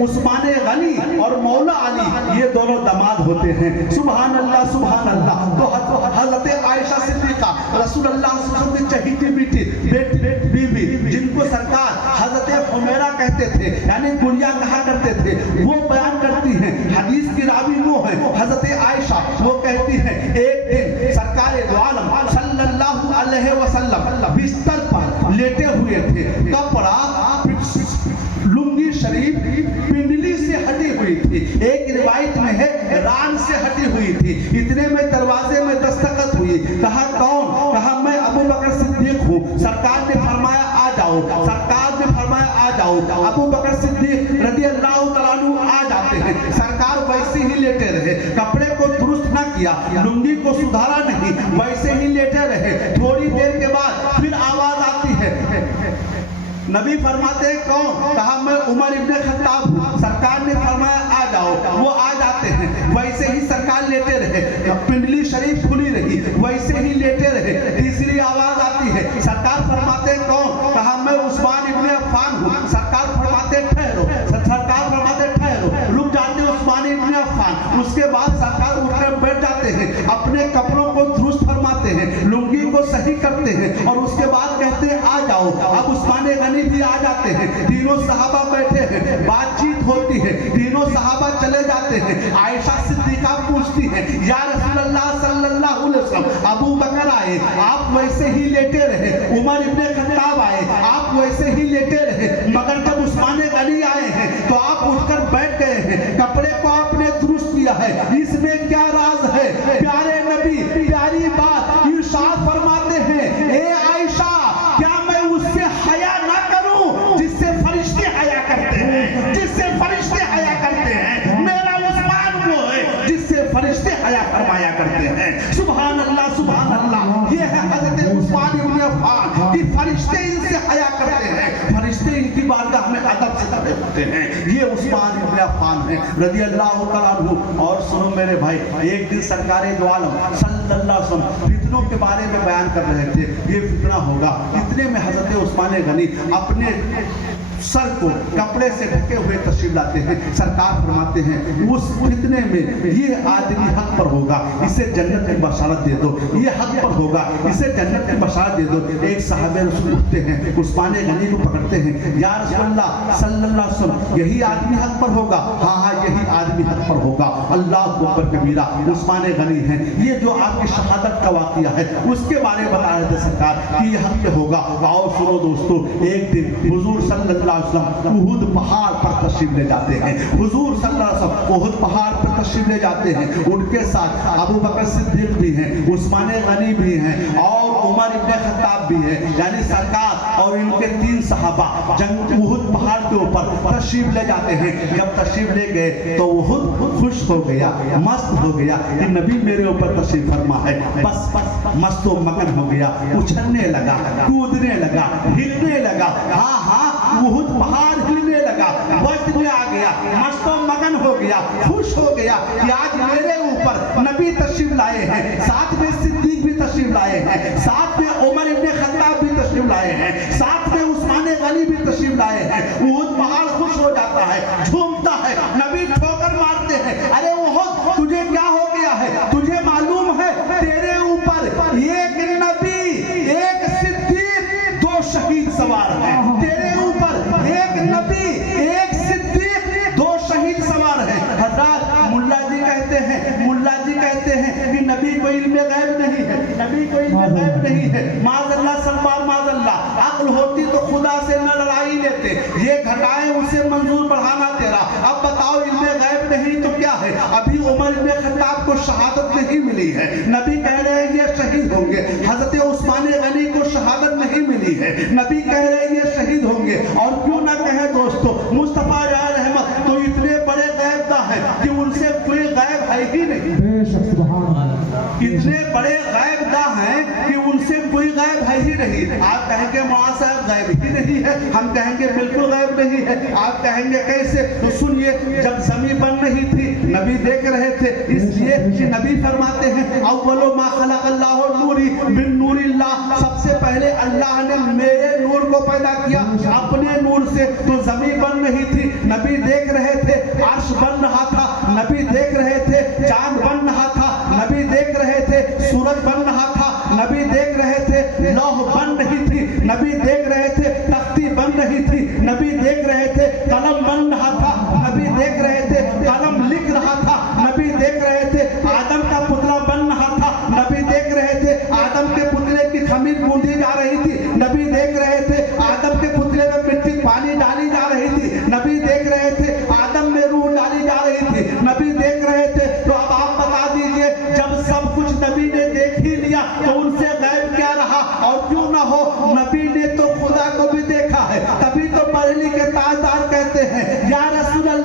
عثمان غنی اور مولا علی یہ دونوں داماد ہوتے ہیں۔ سبحان اللہ سبحان اللہ۔ تو حضرت عائشہ صدیقہ رسول اللہ صلی اللہ علیہ وسلم کی چہیتی بیٹی بیوی، جن کو سرکار کہتے تھے یعنی گڑیا کہا کرتے تھے، وہ بیان کرتی ہیں، حدیث کی راوی وہ ہیں حضرت عائشہ، وہ کہتی ہیں ایک دن سرکار دو عالم صلی اللہ علیہ وسلم بستر پر لیٹے ہوئے تھے، کپڑا لنگی شریف پنڈلی سے ہٹی ہوئی تھی، ایک روایت میں ہے ران سے ہٹی ہوئی تھی، اتنے میں دروازے میں دستخط ہوئی، کہا کون؟ کہا میں ابو بکر صدیق ہوں، سرکار نے فرمایا آ جاؤ، سرکار نے فرمایا آ جاؤ، ابو بکر صدیق رضی اللہ تعالیٰ عنہ آ جاتے ہیں، سرکار ویسے ہی لیٹے رہے، کپڑے کو درست نہ کیا، لنگی کو سدھارا نہیں، ویسے ہی لیٹے رہے، تھوڑی دیر کے بعد پھر آواز آتی ہے، نبی فرماتے ہیں کون؟ کہا میں عمر ابن خطاب ہوں، سرکار نے فرمایا آ جاؤ، وہ آ جاتے ہیں، ویسے ہی سرکار لیٹے رہے، پنڈلی شریف کھلی رہی، ویسے ہی لیٹے رہے، تیسری آواز آتی ہے، سرکار فرماتے ہیں کون؟ کہا میں عثمان ابن عفان ہوں، سرکار فرماتے ٹھہرو، سرکار فرماتے ٹھہرو، رک جاتے عثمان ابن عفان، اس کے بعد سرکار اٹھ کر بیٹھ جاتے ہیں، اپنے کپڑوں کو درست فرماتے ہیں، لنگی کو صحیح کرتے ہیں، اور اس کے بعد کہتے ہیں آ جاؤ، اب عثمان غنی بھی آ جاتے ہیں، تینوں صحابہ بیٹھے ہیں، بات چیت ہوتی ہے، تینوں صحابہ چلے جاتے ہیں، عائشہ صدیقہ پوچھتی ہے یا رسول اللہ صلی اللہ علیہ وسلم ابو بکر آئے آپ ویسے ہی لیٹے رہے، عمر ابن خطاب آئے آپ ویسے ہی لیٹے رہے، مگر جب عثمان غنی آئے ہیں تو آپ اٹھ کر بیٹھ گئے ہیں، کپڑے کو آپ نے درست کیا ہے، اس میں کیا راز ہے؟ پیارے نبی پیاری بات ارشاد فرماتے ہیں اے عائشہ کیا میں اس سے حیا نہ کروں جس سے فرشتے حیا کرتے ہیں، جس سے فرشتے حیا کرتے ہیں؟ میرا عثمان وہ ہے جس سے فرشتے حیا فرمایا کرتے ہیں، سبحان اللہ سبحان اللہ، یہ ہے حضرت عثمان ابن عفان کہ فرشتے ان سے حیا کرتے ہیں، فرشتے ان کی بارگاہ میں ادب سے کھڑے ہوتے ہیں، یہ عثمان ابن عفان ہیں رضی اللہ تعالیٰ عنہ۔ اور سنو میرے بھائی، ایک دن سرکار دو عالم صلی اللہ علیہ وسلم فتنوں کے بارے میں بیان کر رہے تھے، یہ فتنہ ہوگا، اتنے میں حضرت عثمان غنی اپنے سر کو کپڑے سے ڈھکے ہوئے تشریف لاتے ہیں، سرکار فرماتے ہیں اس فتنے میں یہ آدمی حق پر ہوگا اسے جنت کی بشارت دے دو، یہ حق پر ہوگا اسے جنت کی بشارت دے دو۔ ایک صحابہ رسول اٹھتے ہیں، عثمان غنی کو پکڑتے ہیں، یا رسول اللہ صلی اللہ علیہ وسلم یہی آدمی حق پر ہوگا؟ ہاں ہاں یہی آدمی حق پر ہوگا، اللہ اکبر کبیرہ، عثمان غنی ہیں، یہ جو آپ کی شہادت کا واقعہ ہے اس کے بارے میں بتا رہے تھے سرکار کہ یہ حق پہ ہوگا۔ آؤ سنو دوستو، ایک دن حضور صلی اللہ علیہ وسلم احد پہاڑ پر تشریف لے جاتے ہیں، حضور صلی اللہ علیہ وسلم احد پہاڑ پر تشریف لے جاتے ہیں، ان کے ساتھ ابو بکر صدیق بھی ہیں، عثمان غنی بھی ہیں، اور عمر ابن خطاب بھی ہیں، یعنی سرکار اور ان کے تین صحابہ جنگ احد پہاڑ کے اوپر تشریف لے جاتے ہیں۔ جب تشریف لے گئے تو احد خوش ہو گیا، مست ہو گیا کہ نبی میرے اوپر تشریف فرما ہے، بس مست و مگن ہو گیا، اچھلنے لگا، کودنے لگا، ہلنے لگا، ہاں ہاں احد پہاڑ ہلنے لگا، وقت میں آ گیا، مست و مگن ہو گیا، خوش ہو گیا کہ آج میرے اوپر نبی تشریف لائے ہیں، ساتھ میں صدیق بھی تشریف لائے ہیں، ساتھ میں عمر ابن خطاب بھی تشریف لائے ہیں، ساتھ میں عثمان غنی بھی تشریف لائے ہیں۔ احد پہاڑ خوش ہو جاتا ہے، جھومتا ہے، نبی ٹھوکر مارتے ہیں، ارے احد تجھے کیا ہو گیا ہے؟ تجھے معلوم ہے تیرے اوپر ایک نبی ایک صدیق دو شہید سوار ہیں، تیرے اوپر ایک نبی ایک صدیق دو شہید سوار ہیں۔ حضرات ملا جی کہتے ہیں کہ نبی کو علم غیب نہیں ہے، نبی کو علم غیب نہیں ہے، معاذ اللہ سلمان معاذ اللہ، عقل ہوتی تو خدا سے نہ لڑائی لیتے، یہ گھٹائیں اسے منظور بڑھانا تیرا، اب بتاؤ علم غیب نہیں تو کیا ہے؟ ابھی عمر ابن خطاب کو شہادت نہیں ملی ہے، نبی کہہ رہے ہیں یہ شہید ہوں گے، حضرت عثمان غنی کو شہادت نہیں ملی ہے، نبی کہہ رہے ہیں یہ شہید ہوں گے، اور کیوں نہ کہے دوستو مصطفیٰ جان رحمت تو اتنے بڑے غیب داں ہیں کہ ان سے کوئی غیب ہے ہی نہیں، اتنے بڑے غیب داں ہیں کہ ان سے کوئی غیب ہے ہی نہیں۔ آپ کہیں گے مولانا صاحب غیب ہی نہیں ہے، ہم کہیں گے بالکل غیب نہیں ہے، آپ کہیں گے کیسے؟ تو سنیے، جب زمین بن رہی تھی نبی دیکھ رہے تھے، اس لیے کہ نبی فرماتے ہیں اول ما خلق اللہ نوری من نور اللہ، سب سے پہلے اللہ نے میرے نور کو پیدا کیا اپنے نور سے، تو زمین بن رہی تھی، نبی دیکھ رہے تھے، عرش بن رہا تھا، نبی دیکھ رہے تھے، چاند بن رہا تھا، نبی دیکھ رہے تھے، سورج بن رہا تھا، نبی دیکھ رہے تھے، لوح بن رہی تھی، نبی دیکھ رہے تھے، تختی بن رہی تھی، نبی دیکھ رہے تھے،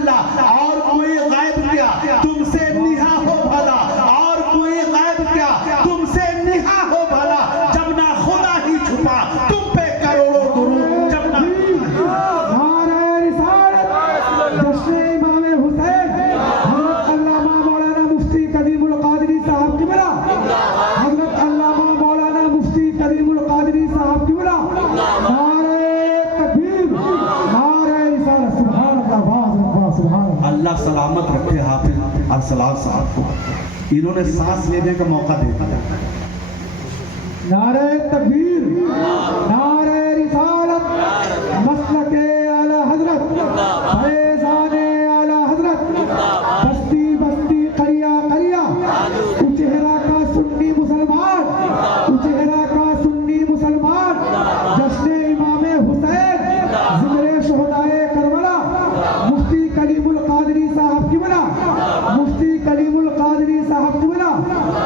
اللہ اور کوئی غائب کیا تم سے نہا ہو بھلا اور کوئی غائب کیا تم سے نہا ہو بھلا جب نہ خدا ہی چھپا تم پہ کروڑوں درود جب نہ نعرہ رسالت جشن امام حسین حضرت علامہ مولانا مفتی قدیم القادری صاحب کی بلا حضرت علامہ مولانا مفتی قدیم القادری صاحب کی بلا نعرہ تکبیر نعرہ رسالت سبحان اللہ واہ سبحان اللہ اللہ سلامت رکھے حافظ ارسلان صاحب کو انہوں نے سانس لینے کا موقع دے دیا نعرہ تکبیر نعرہ رسالت مسلک اعلی حضرت فیضان اعلی حضرت بستی بستی قریہ قریہ اچہرا کا سنی مسلمان اچہرا کا سنی مسلمان جشن امام حسین ذکر شہدائے کربلا مفتی کلیم القادری صاحب کی بنا مفتی کلیم القادری صاحب کی بنا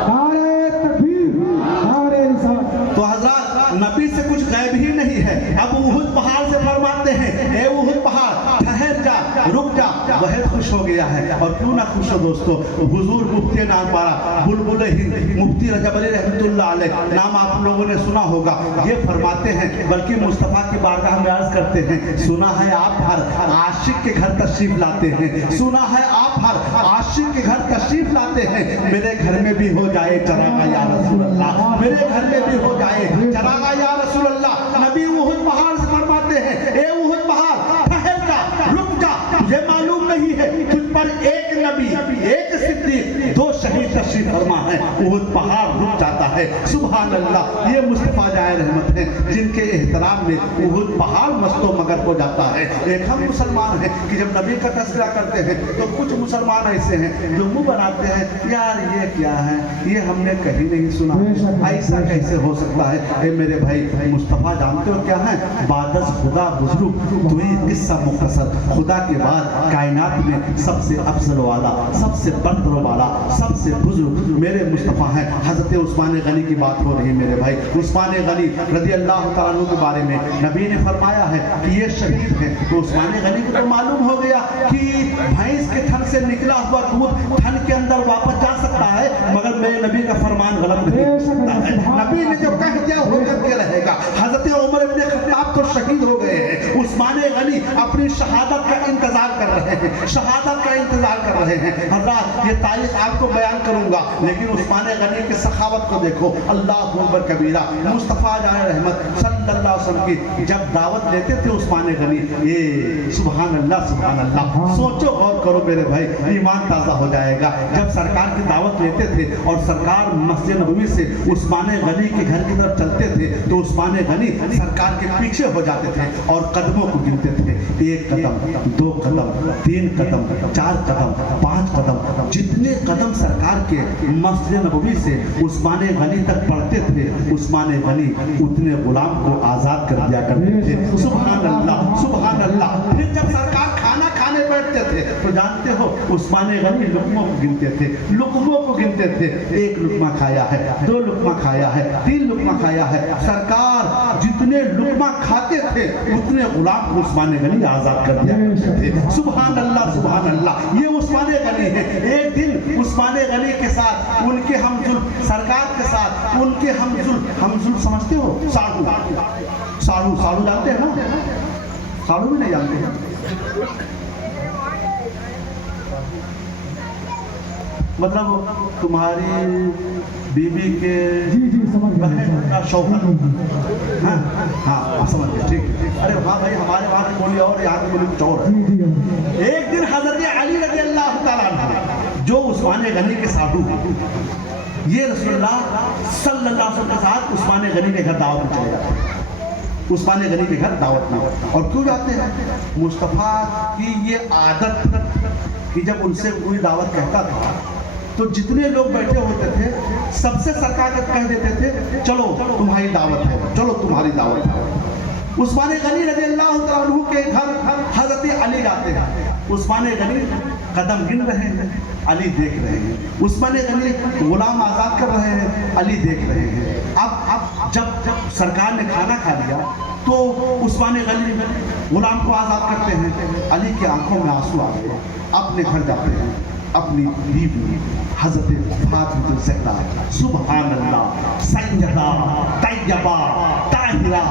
نعرہ تکبیر نعرہ رسالت تو حضرات نبی سے کچھ غائب ہی نہیں ہے اب احد پہاڑ سے فرماتے ہیں اے احد پہاڑ ٹھہر جا رک جا بہت خوش ہو گیا ہے اور کیوں نہ خوش ہو دوستو حضور مفتی نام پارا بلبل ہند مفتی رجب علی رحمۃ اللہ علیہ نام آپ لوگوں نے سنا ہوگا یہ فرماتے ہیں بلکہ مصطفیٰ کی بارگاہ میں عرض کرتے ہیں سنا ہے آپ ہر عاشق کے گھر تشریف لاتے ہیں سنا ہے آپ ہر عاشق کے گھر تشریف لاتے ہیں میرے گھر میں بھی ہو جائے چراغا یا رسول اللہ میرے گھر میں بھی ہو جائے چراغا یا رسول اللہ نبی احد پہاڑ سے فرماتے ہیں اے احد پہاڑ ٹھہر جا رک جا تجھے معلوم نہیں ہے تجھ پر ایک نبی ایک صدیق دو شہید تشریف فرما ہے احد پہاڑ رک جاتا ہے سبحان اللہ یہ مصطفیٰ جائے رحمت ہیں جن کے احترام میں احد پہاڑ مست و مگر ہو جاتا ہے ایک ہم مسلمان ہیں کہ جب نبی کا تذکرہ کرتے ہیں تو کچھ مسلمان ایسے ہیں جو منہ بناتے ہیں یار یہ کیا ہے یہ ہم نے کہیں نہیں سنا ایسا کیسے ہو سکتا ہے اے میرے بھائی مصطفیٰ جانتے ہو کیا ہے بادس خدا بزرگ تو ہی قصہ مختصر خدا کے بعد کائنات میں سب سے افضل والا سب سے برتر والا سب سے بزرگ میرے مصطفیٰ ہیں حضرت عثمان غنی کی بات ہو رہی ہے میرے بھائی عثمان غنی رضی اللہ تعالیٰ عنہ کے بارے میں نبی نے فرمایا ہے کہ یہ شہید ہے تو عثمان غنی کو تو معلوم ہو گیا کہ بھینس کے تھن سے نکلا ہوا دودھ تھن کے اندر واپس جا سکتا ہے مگر میرے نبی کا فرمان غلط نہیں ہو سکتا ہے نبی نے جو کہہ دیا ہو کر کے رہے گا حضرت عمر ابن خطاب تو شہید ہو گئے ہیں عثمان غنی اپنی شہادت کا انتظار کر رہے ہیں شہادت کا انتظار کر رہے ہیں حضرات یہ تاریخ آپ کو بیان کروں گا لیکن عثمان غنی کی سخاوت کو دیکھو اللہ اکبر کبیرہ مصطفیٰ جائے رحمت صلی اللہ علیہ وسلم کی جب دعوت دیتے تھے عثمان غنی یہ سبحان اللہ سوچو غور کرو میرے بھائی ایمان تازہ ہو جائے گا جب سرکار کی دعوت لیتے تھے اور سرکار مسجد نبوی سے عثمان غنی کے گھر کی طرف چلتے تھے تو عثمان غنی سرکار کے پیچھے ہو جاتے تھے اور قدموں کو گنتے تھے ایک قدم دو قدم تین قدم چار قدم پانچ قدم جتنے قدم سرکار کے مسجد نبوی سے عثمان غنی تک پڑھتے تھے عثمان غنی اتنے غلام کو آزاد کر دیا کرتے تھے سبحان اللہ پھر جب سرکار کھانا کھانے بیٹھتے تھے تو جانتے ہو عثمان غنی لقموں کو گنتے تھے ایک لقمہ کھایا ہے دو لقمہ کھایا ہے تین لقمہ کھایا ہے سرکار جتنے لقمہ کھاتے تھے اتنے غلام کو عثمان غنی آزاد کر دیا کرتے تھے سبحان اللہ یہ عثمان غنی ہے ایک دن عثمان غنی کے ساتھ ان کے ہمزل سرکار کے ساتھ ان کے ہمزل سمجھتے ہو ساڑھو جانتے ہیں نا ساڑھو بھی نہیں جانتے ہیں مطلب تمہاری بیوی کے بہن کا شوہر ہاں سمجھ گئے ٹھیک ارے ہاں بھائی ہمارے وہاں کی بولی اور یہاں کی بولی کچھ اور ہے ایک دن حضرت علی رضی اللہ تعالیٰ عنہ جو عثمان غنی کے ساڈو یہ رسول اللہ صلی اللہ علیہ وسلم کے ساتھ عثمان غنی کے گھر دعوت میں چلے جاتے ہیں عثمان غنی کے گھر دعوت میں اور کیوں جاتے ہیں مصطفیٰ کی یہ عادت کہ جب ان سے کوئی دعوت کہتا تھا تو جتنے لوگ بیٹھے ہوتے تھے سب سے سرکار کہہ دیتے تھے چلو تمہاری دعوت ہے چلو تمہاری دعوت ہے عثمان غنی رضی اللہ تعالیٰ عنہ کے گھر حضرت علی جاتے ہیں عثمان غنی قدم گن رہے ہیں अली देख रहे हैं, उस्मान गनी गुलाम आज़ाद कर रहे हैं, अली देख रहे हैं। अब जब सरकार ने खाना खा लिया तो उस्मान गनी गुलाम को आज़ाद करते हैं। अली की आंखों में आंसू आ गए, अपने घर जाते हैं, अपनी बीवी हज़रत फातिमा ज़हरा सुभान अल्लाह सैयदा तैयबा ताहिरा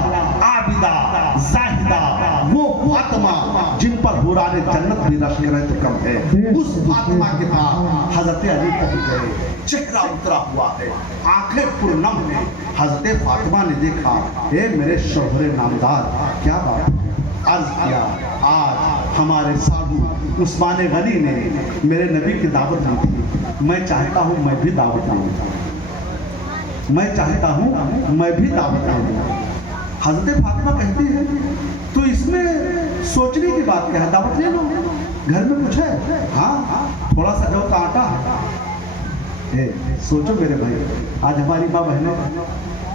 आबिदा ज़ाहिदा, वो फातिमा जिन पर हुराने जन्नत भी रश करे तो कम है, उस फातिमा के पास हज़रत अली पहुंच गए। चेहरा उतरा हुआ है, आंखें पुरनम है। हज़रत फातिमा ने देखा, हे मेरे शोहरे नामदार, क्या बात है? अर्ज किया, आज हमारे साधु उस्मान गनी ने मेरे नबी की दावत दी थी, मैं चाहता हूँ मैं भी दावत लूँ, मैं चाहता हूँ मैं भी दावत लूँ। हज़रत फातिमा कहती है, तो इसमें सोचने की बात क्या है, दावत ले लो, घर में कुछ है? हाँ, थोड़ा सा जौ का आटा है। सोचो मेरे भाई, आज हमारी माँ बहनें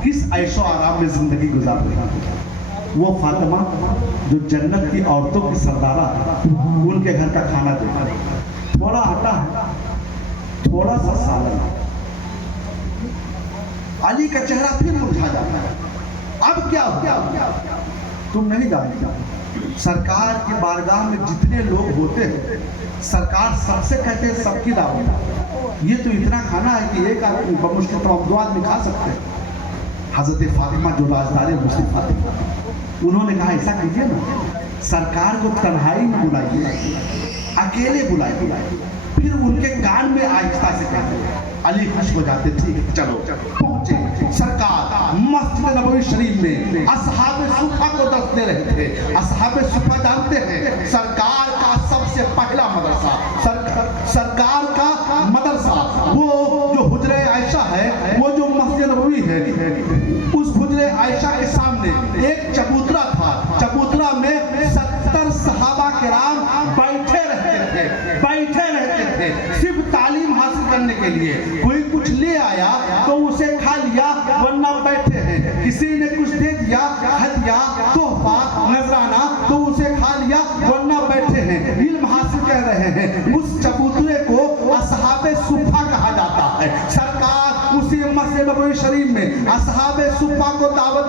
किस ऐशो आराम में जिंदगी गुजार रही हैं। वो फातिमा जो जन्नत की औरतों की सरदारा है, उनके घर का खाना देखा, थोड़ा आटा है, थोड़ा सा सालन। अली का चेहरा फिर मुरझा जाता है। अब क्या हुआ तुम नहीं जानते। सरकार की बारगाह में जितने लोग होते हैं, सरकार सबसे कहते हैं सबकी दावत। ये तो इतना खाना है कि एक आदमी बमुश्किल तो हम 2 आदमी खा सकते हैं। हज़रत फातिमा जो राजदार मुस्लिम फातिमा, उन्होंने कहा ऐसा कीजिए ना, सरकार को तन्हाई में बुलाइए, अकेले बुलाइए, फिर उनके कान में आहिस्ता से कहते। अली खुश हो जाते, ठीक है चलो। पहुंचे सरकार मस्जिद नबवी शरीफ में असहाबे सुफा को दर्श दे रहे थे। असहाबे सुफा जानते हैं, सरकार का सबसे पहला मदरसा, सरकार का मदरसा, वो जो हुजरे आयशा है, वो जो मस्जिद नबवी है, उस हुजरे आयशा के सामने एक चबूतरा था। चबूतरा में 70 सहाबा किराम बैठे रहते थे सिर्फ तालीम हासिल करने के लिए। कोई कुछ ले आया तो उसे खा लिया, वरना बैठे हैं। किसी ने कुछ दे दिया, हदिया, तोहफा, नजराना, तो उसे खा लिया, वरना बैठे हैं, इल्म हासिल कर रहे हैं। उस चबूतरे को असहाबे सुफा कहा जाता है। सरकार उसी मस्जिद नबवी शरीफ में असहाबे सुफा को दावत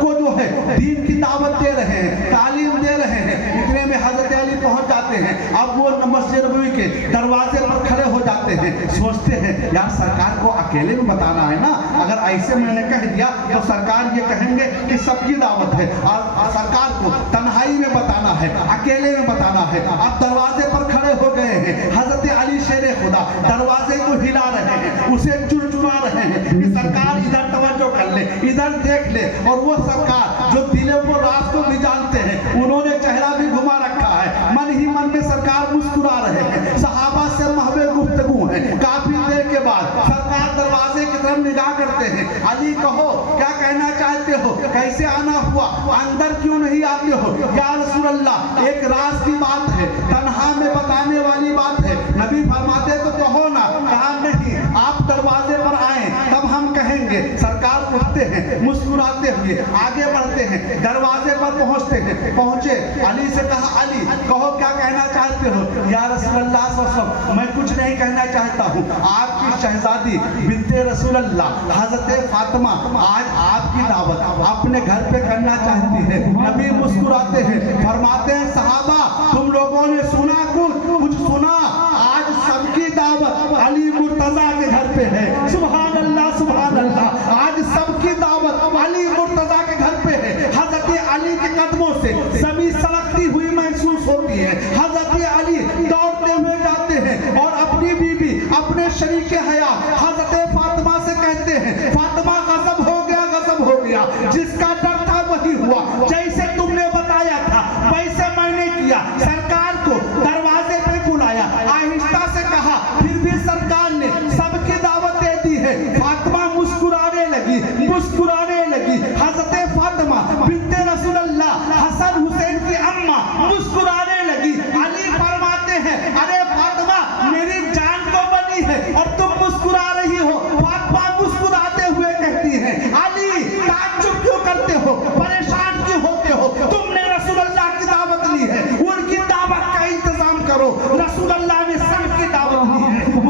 को जो है दीन की दावत दे रहे हैं, तालीम दे रहे हैं। इतने में हज़रत अली पहुंच जाते हैं। अब वो मस्जिद नबवी के दरवाजे पर खड़े हो जाते हैं, सोचते हैं यार सरकार को अकेले में बताना है ना, अगर ऐसे मैंने कह दिया तो सरकार ये कहेंगे कि सबकी दावत है, और सरकार को तन्हाई में बताना है, अकेले में बताना है। अब दरवाजे पर खड़े हो गए हैं। हज़रत अली शेरे खुदा दरवाजे को हिला रहे हैं, उसे चुरचुरा रहे हैं कि सरकार इधर तवज्जो कर ले, इधर देख ले। और वो सरकार जो दिलों को रात को भी जानते हैं, उन्होंने चेहरा भी घुमा रखा है, मन ही मन में सरकार मुस्कुरा रहे हैं। सहाबा से महवे गुफ्तगू है। काफी देर के बाद सरकार दरवाजे की तरफ निगाह करते हैं। अली कहो क्या कहना चाहते हो, कैसे आना हुआ, अंदर क्यों नहीं आते हो? या रसूल अल्लाह, एक राज की बात है, तन्हा में बताने वाली बात है। नबी फरमाते तो कहो ना। कहा नहीं, आप दरवाजे पर आए तब हम कहेंगे। सरकार उठते हैं, मुस्कुराते हुए आगे बढ़ते हैं, दरवाजे पर पहुंचते हैं। पहुंचे, अली से कहा, अली कहो क्या कहना चाहते हो? या रसूल अल्लाह सल्लल्लाहु अलैहि वसल्लम, मैं कुछ नहीं कहना चाहता हूँ। आपकी शहजादी बिन्ते रसूल अल्लाह हज़रत फातिमा आज आपकी दावत अपने घर पे करना चाहती है। नबी मुस्कुराते हैं, फरमाते हैं सहाबा तुम लोगों ने सुना, कुछ सुना? आज सबकी दावत अली मुर्तजा के घर पे है। सुभान अल्लाह, सुभान अल्लाह। आज सबकी दावत अली मुर्तजा के घर पे है। हज़रत अली के कदमों से सभी सड़कती हुई महसूस होती है। हज़रत अली दौड़ते हुए जाते हैं और अपनी बीवी, अपने शरीके हयात हज़रत फातिमा से कहते हैं, फातिमा गज़ब हो गया, गज़ब हो गया। जिसका डर था वही हुआ, जैसे तुमने बताया था वैसे मैंने किया। सरकार को दरवाजे पे बुलाया, आहिस्ता से कहा, फिर भी सरकार ने सबकी दावत दे दी है। फातिमा मुस्कुराने लगी, मुस्कुराने लगी। हज़रत फातिमा बिन्ते रसूल अल्लाह हसन हुसैन की अम्मा मुस्कुराने लगी। अली फरमाते हैं, अरे फातिमा मेरी जान को बनी है और तुम मुस्कुरा रही हो। फातिमा मुस्कुराते हुए कहती है, अली ताज्जुब क्यों करते हो, परेशान क्यों होते हो? तुमने रसूल अल्लाह की दावत ली है, उनकी दावत का इंतजाम करो। रसूल अल्लाह ने सबकी दावत दी है।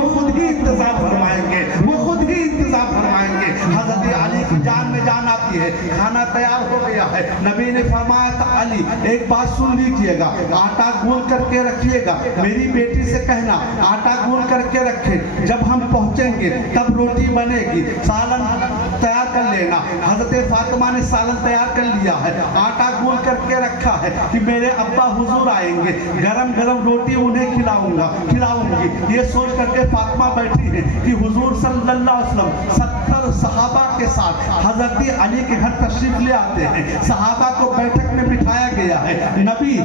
کھانا تیار ہو گیا ہے. نبی نے فرمایا تھا علی ایک بات سن لیجئے گا, آٹا گون کر کے رکھیے گا, میری بیٹی سے کہنا آٹا گون کر کے رکھے, جب ہم پہنچیں گے تب روٹی بنے گی, سالن تیار کر لینا. حضرت فاطمہ نے سالن تیار کر لیا ہے, آٹا گون کر کے رکھا ہے کہ میرے ابا حضور آئیں گے, گرم گرم روٹی انہیں کھلاؤں گی. یہ سوچ کر کے فاطمہ بیٹھی ہے کہ حضور صلی اللہ علیہ وسلم 70 صحابہ کے ساتھ حضرت علی کے گھر تشریف لے آتے ہیں. صحابہ کو بیٹھک میں بٹھایا گیا ہے. نبی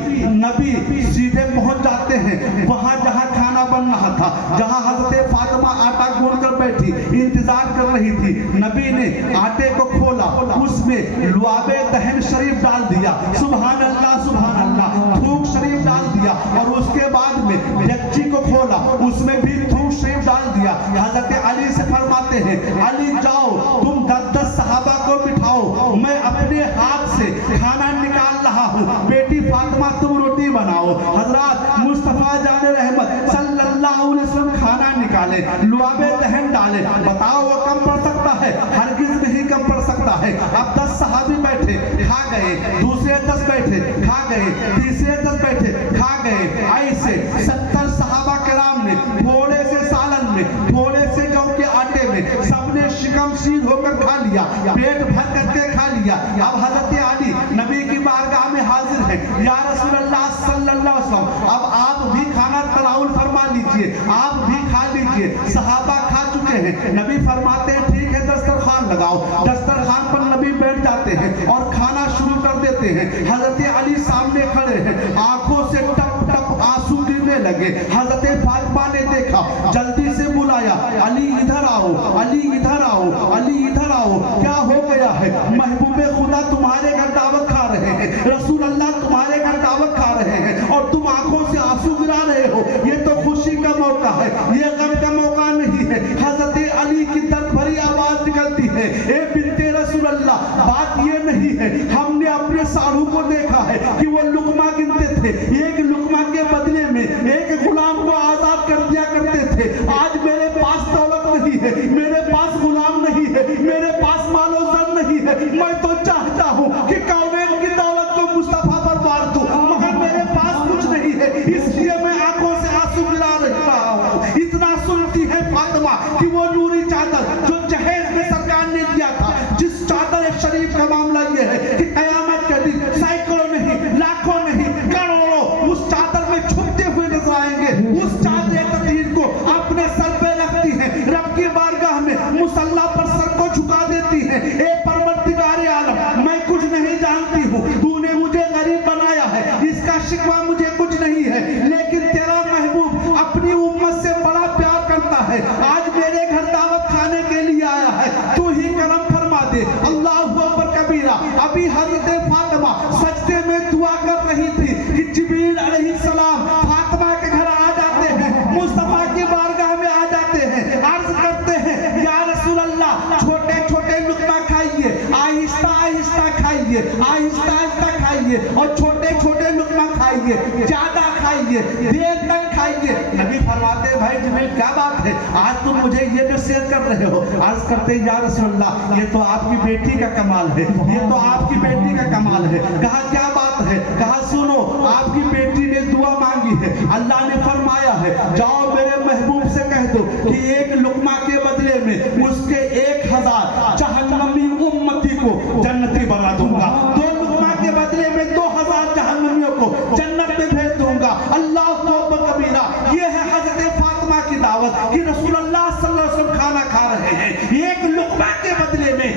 سیدھے پہنچ جاتے ہیں وہاں جہاں کھانا بن رہا تھا, جہاں حضرت فاطمہ آٹا گون کر بیٹھی انتظار کر رہی تھی. نبی نے آٹے کو کھولا, اس میں لعاب دہن شریف ڈال دیا, سبحان اللہ سبحان اللہ, تھوک شریف ڈال دیا, اور اس کے بعد میں ڈیگچی کو کھولا, اس میں بھی تھوک شریف ڈال دیا. حضرت علی سے فرماتے ہیں علی جاؤ تم 10 صحابہ کو بٹھاؤ, میں اپنے ہاتھ سے کھانا نکال رہا ہوں, بیٹی فاطمہ تم روٹی بناؤ. حضرات مصطفیٰ جان رحمت صلی اللہ علیہ وسلم کھانا نکالے, لعاب دہن ڈالے. بتاؤ وہ کم پڑ سکتا ہے؟ ہرگز نہیں کم پڑ سکتا ہے. اب 10 صحابی بیٹھے کھا گئے, دوسرے 10 بیٹھے کھا گئے, تیسرے 10 بیٹھے کھا گئے. ایسے 70 صحابہ کرام نے تھوڑے سے سالن میں, تھوڑے سے جو کے آٹے میں سب نے شکم سیر ہو کر کھا لیا, پیٹ بھر کر کے کھا لیا. اب حضرت علی نبی کی بارگاہ میں حاضر ہے, یا رسول اللہ صلی اللہ علیہ وسلم اب آپ بھی کھانا تناول فرما لیجئے, آپ بھی کھا لیجئے. صحابہ کھا چکے ہیں. نبی فرماتے ہیں ٹھیک ہے دسترخوان لگاؤ. دسترخوان پر نبی بیٹھ جاتے ہیں اور کھانا شروع کر دیتے ہیں. حضرت علی سامنے کھڑے ہیں, آنکھوں سے ٹپ ٹپ آنسو گرنے لگے. حضرت فاطمہ نے دیکھا, جلدی سے بلایا علی ادھر آؤ, علی ادھر آؤ, علی ادھر آؤ. کیا ہو گیا ہے؟ محبوب خدا تمہارے گھر دعوت کھا رہے ہیں, رسول اللہ تمہارے گھر دعوت کھا رہے ہیں اور تم آنکھوں سے آنسو گرا رہے ہو. یہ تو خوشی کا موقع ہے, یہ غم کا موقع نہیں ہے. حضرت علی کی درد بھری آواز نکلتی ہے, اے بنت رسول اللہ, بات یہ نہیں ہے, ہم نے اپنے ساڑھوں کو دیکھا ہے کہ وہ لقمہ گنتے تھے, ایک لقمہ کے بدلے میں ایک غلام کو آزاد کر دیا کرتے تھے. آج میرے پاس دولت نہیں ہے, میرے پاس غلام نہیں ہے, میرے پاس مال و زر نہیں ہے. میں تو چاہتا ہوں کہ کونین کی دولت کو مصطفیٰ پر مار دوں, مگر میرے پاس کچھ نہیں ہے, اس لیے میں آنکھوں سے آنسو گرا رہا ہوں. اتنا سنتی ہے فاطمہ کہ وہ نوری چادر جو جہیز میں سرکار نے دیا تھا, جس چادر شریف کا معاملہ یہ ہے کہ قیامت کے دن سینکڑوں نہیں, لاکھوں نہیں, کروڑوں اس چادر میں چھپتے ہوئے نظر آئیں گے. اس چادر تطہیر کو اپنے سر پہ رکھتی ہے, رب کی بارگاہ میں مصلی پر سر کو جھکا دیتی ہے. اے پروردگار عالم, میں کچھ نہیں جانتی ہوں, تو نے مجھے غریب بنایا ہے, اس کا شکوہ مجھے کچھ نہیں ہے, لیکن تیرا محبوب اپنی امت سے بڑا پیار کرتا ہے. آج میرے گھر دعوت کھانے کے لیے آیا ہے, تو ہی کرم فرما دے. اللہ اکبر کبیرہ. ابھی حضرت فاطمہ سجدے میں دعا کر رہی تھی کہ جبریل علیہ السلام فاطمہ کے گھر آ جاتے ہیں, مصطفیٰ کی بارگاہ میں آ جاتے ہیں, عرض کرتے ہیں یا رسول اللہ چھوٹے چھوٹے لقمہ کھائیے, آہستہ آہستہ کھائیے, آہستہ آہستہ کھائیے, اور چھوٹے چھوٹے لقمہ کھائیے, زیادہ کھائیے, دیر تک کھائیے. نبی فرماتے ہیں بھائی جبریل کیا بات ہے, آج تم مجھے یہ نصیحت کر رہے ہو؟ عرض کرتے ہیں یا رسول اللہ یہ تو آپ کی بیٹی کا کمال ہے, یہ تو آپ کی بیٹی کا کمال ہے. کہا کیا بات ہے؟ کہا سنو, آپ کی بیٹی نے دعا مانگی ہے, اللہ نے فرمایا ہے جاؤ میرے محبوب سے کہہ دو کہ ایک لقمہ کے بدلے میں اس کے 1000 جہنمی امتی کو جنتی بنا دوں گا, 2 لقمہ کے بدلے میں 2000 جہنمیوں کو جنت میں بھیج دوں گا. اللہ اکبر کبیرہ. یہ ہے حضرت فاطمہ کی دعوت کہ رسول اللہ صلی اللہ علیہ وسلم کھانا کھا رہے ہیں, ایک لقمہ کے بدلے میں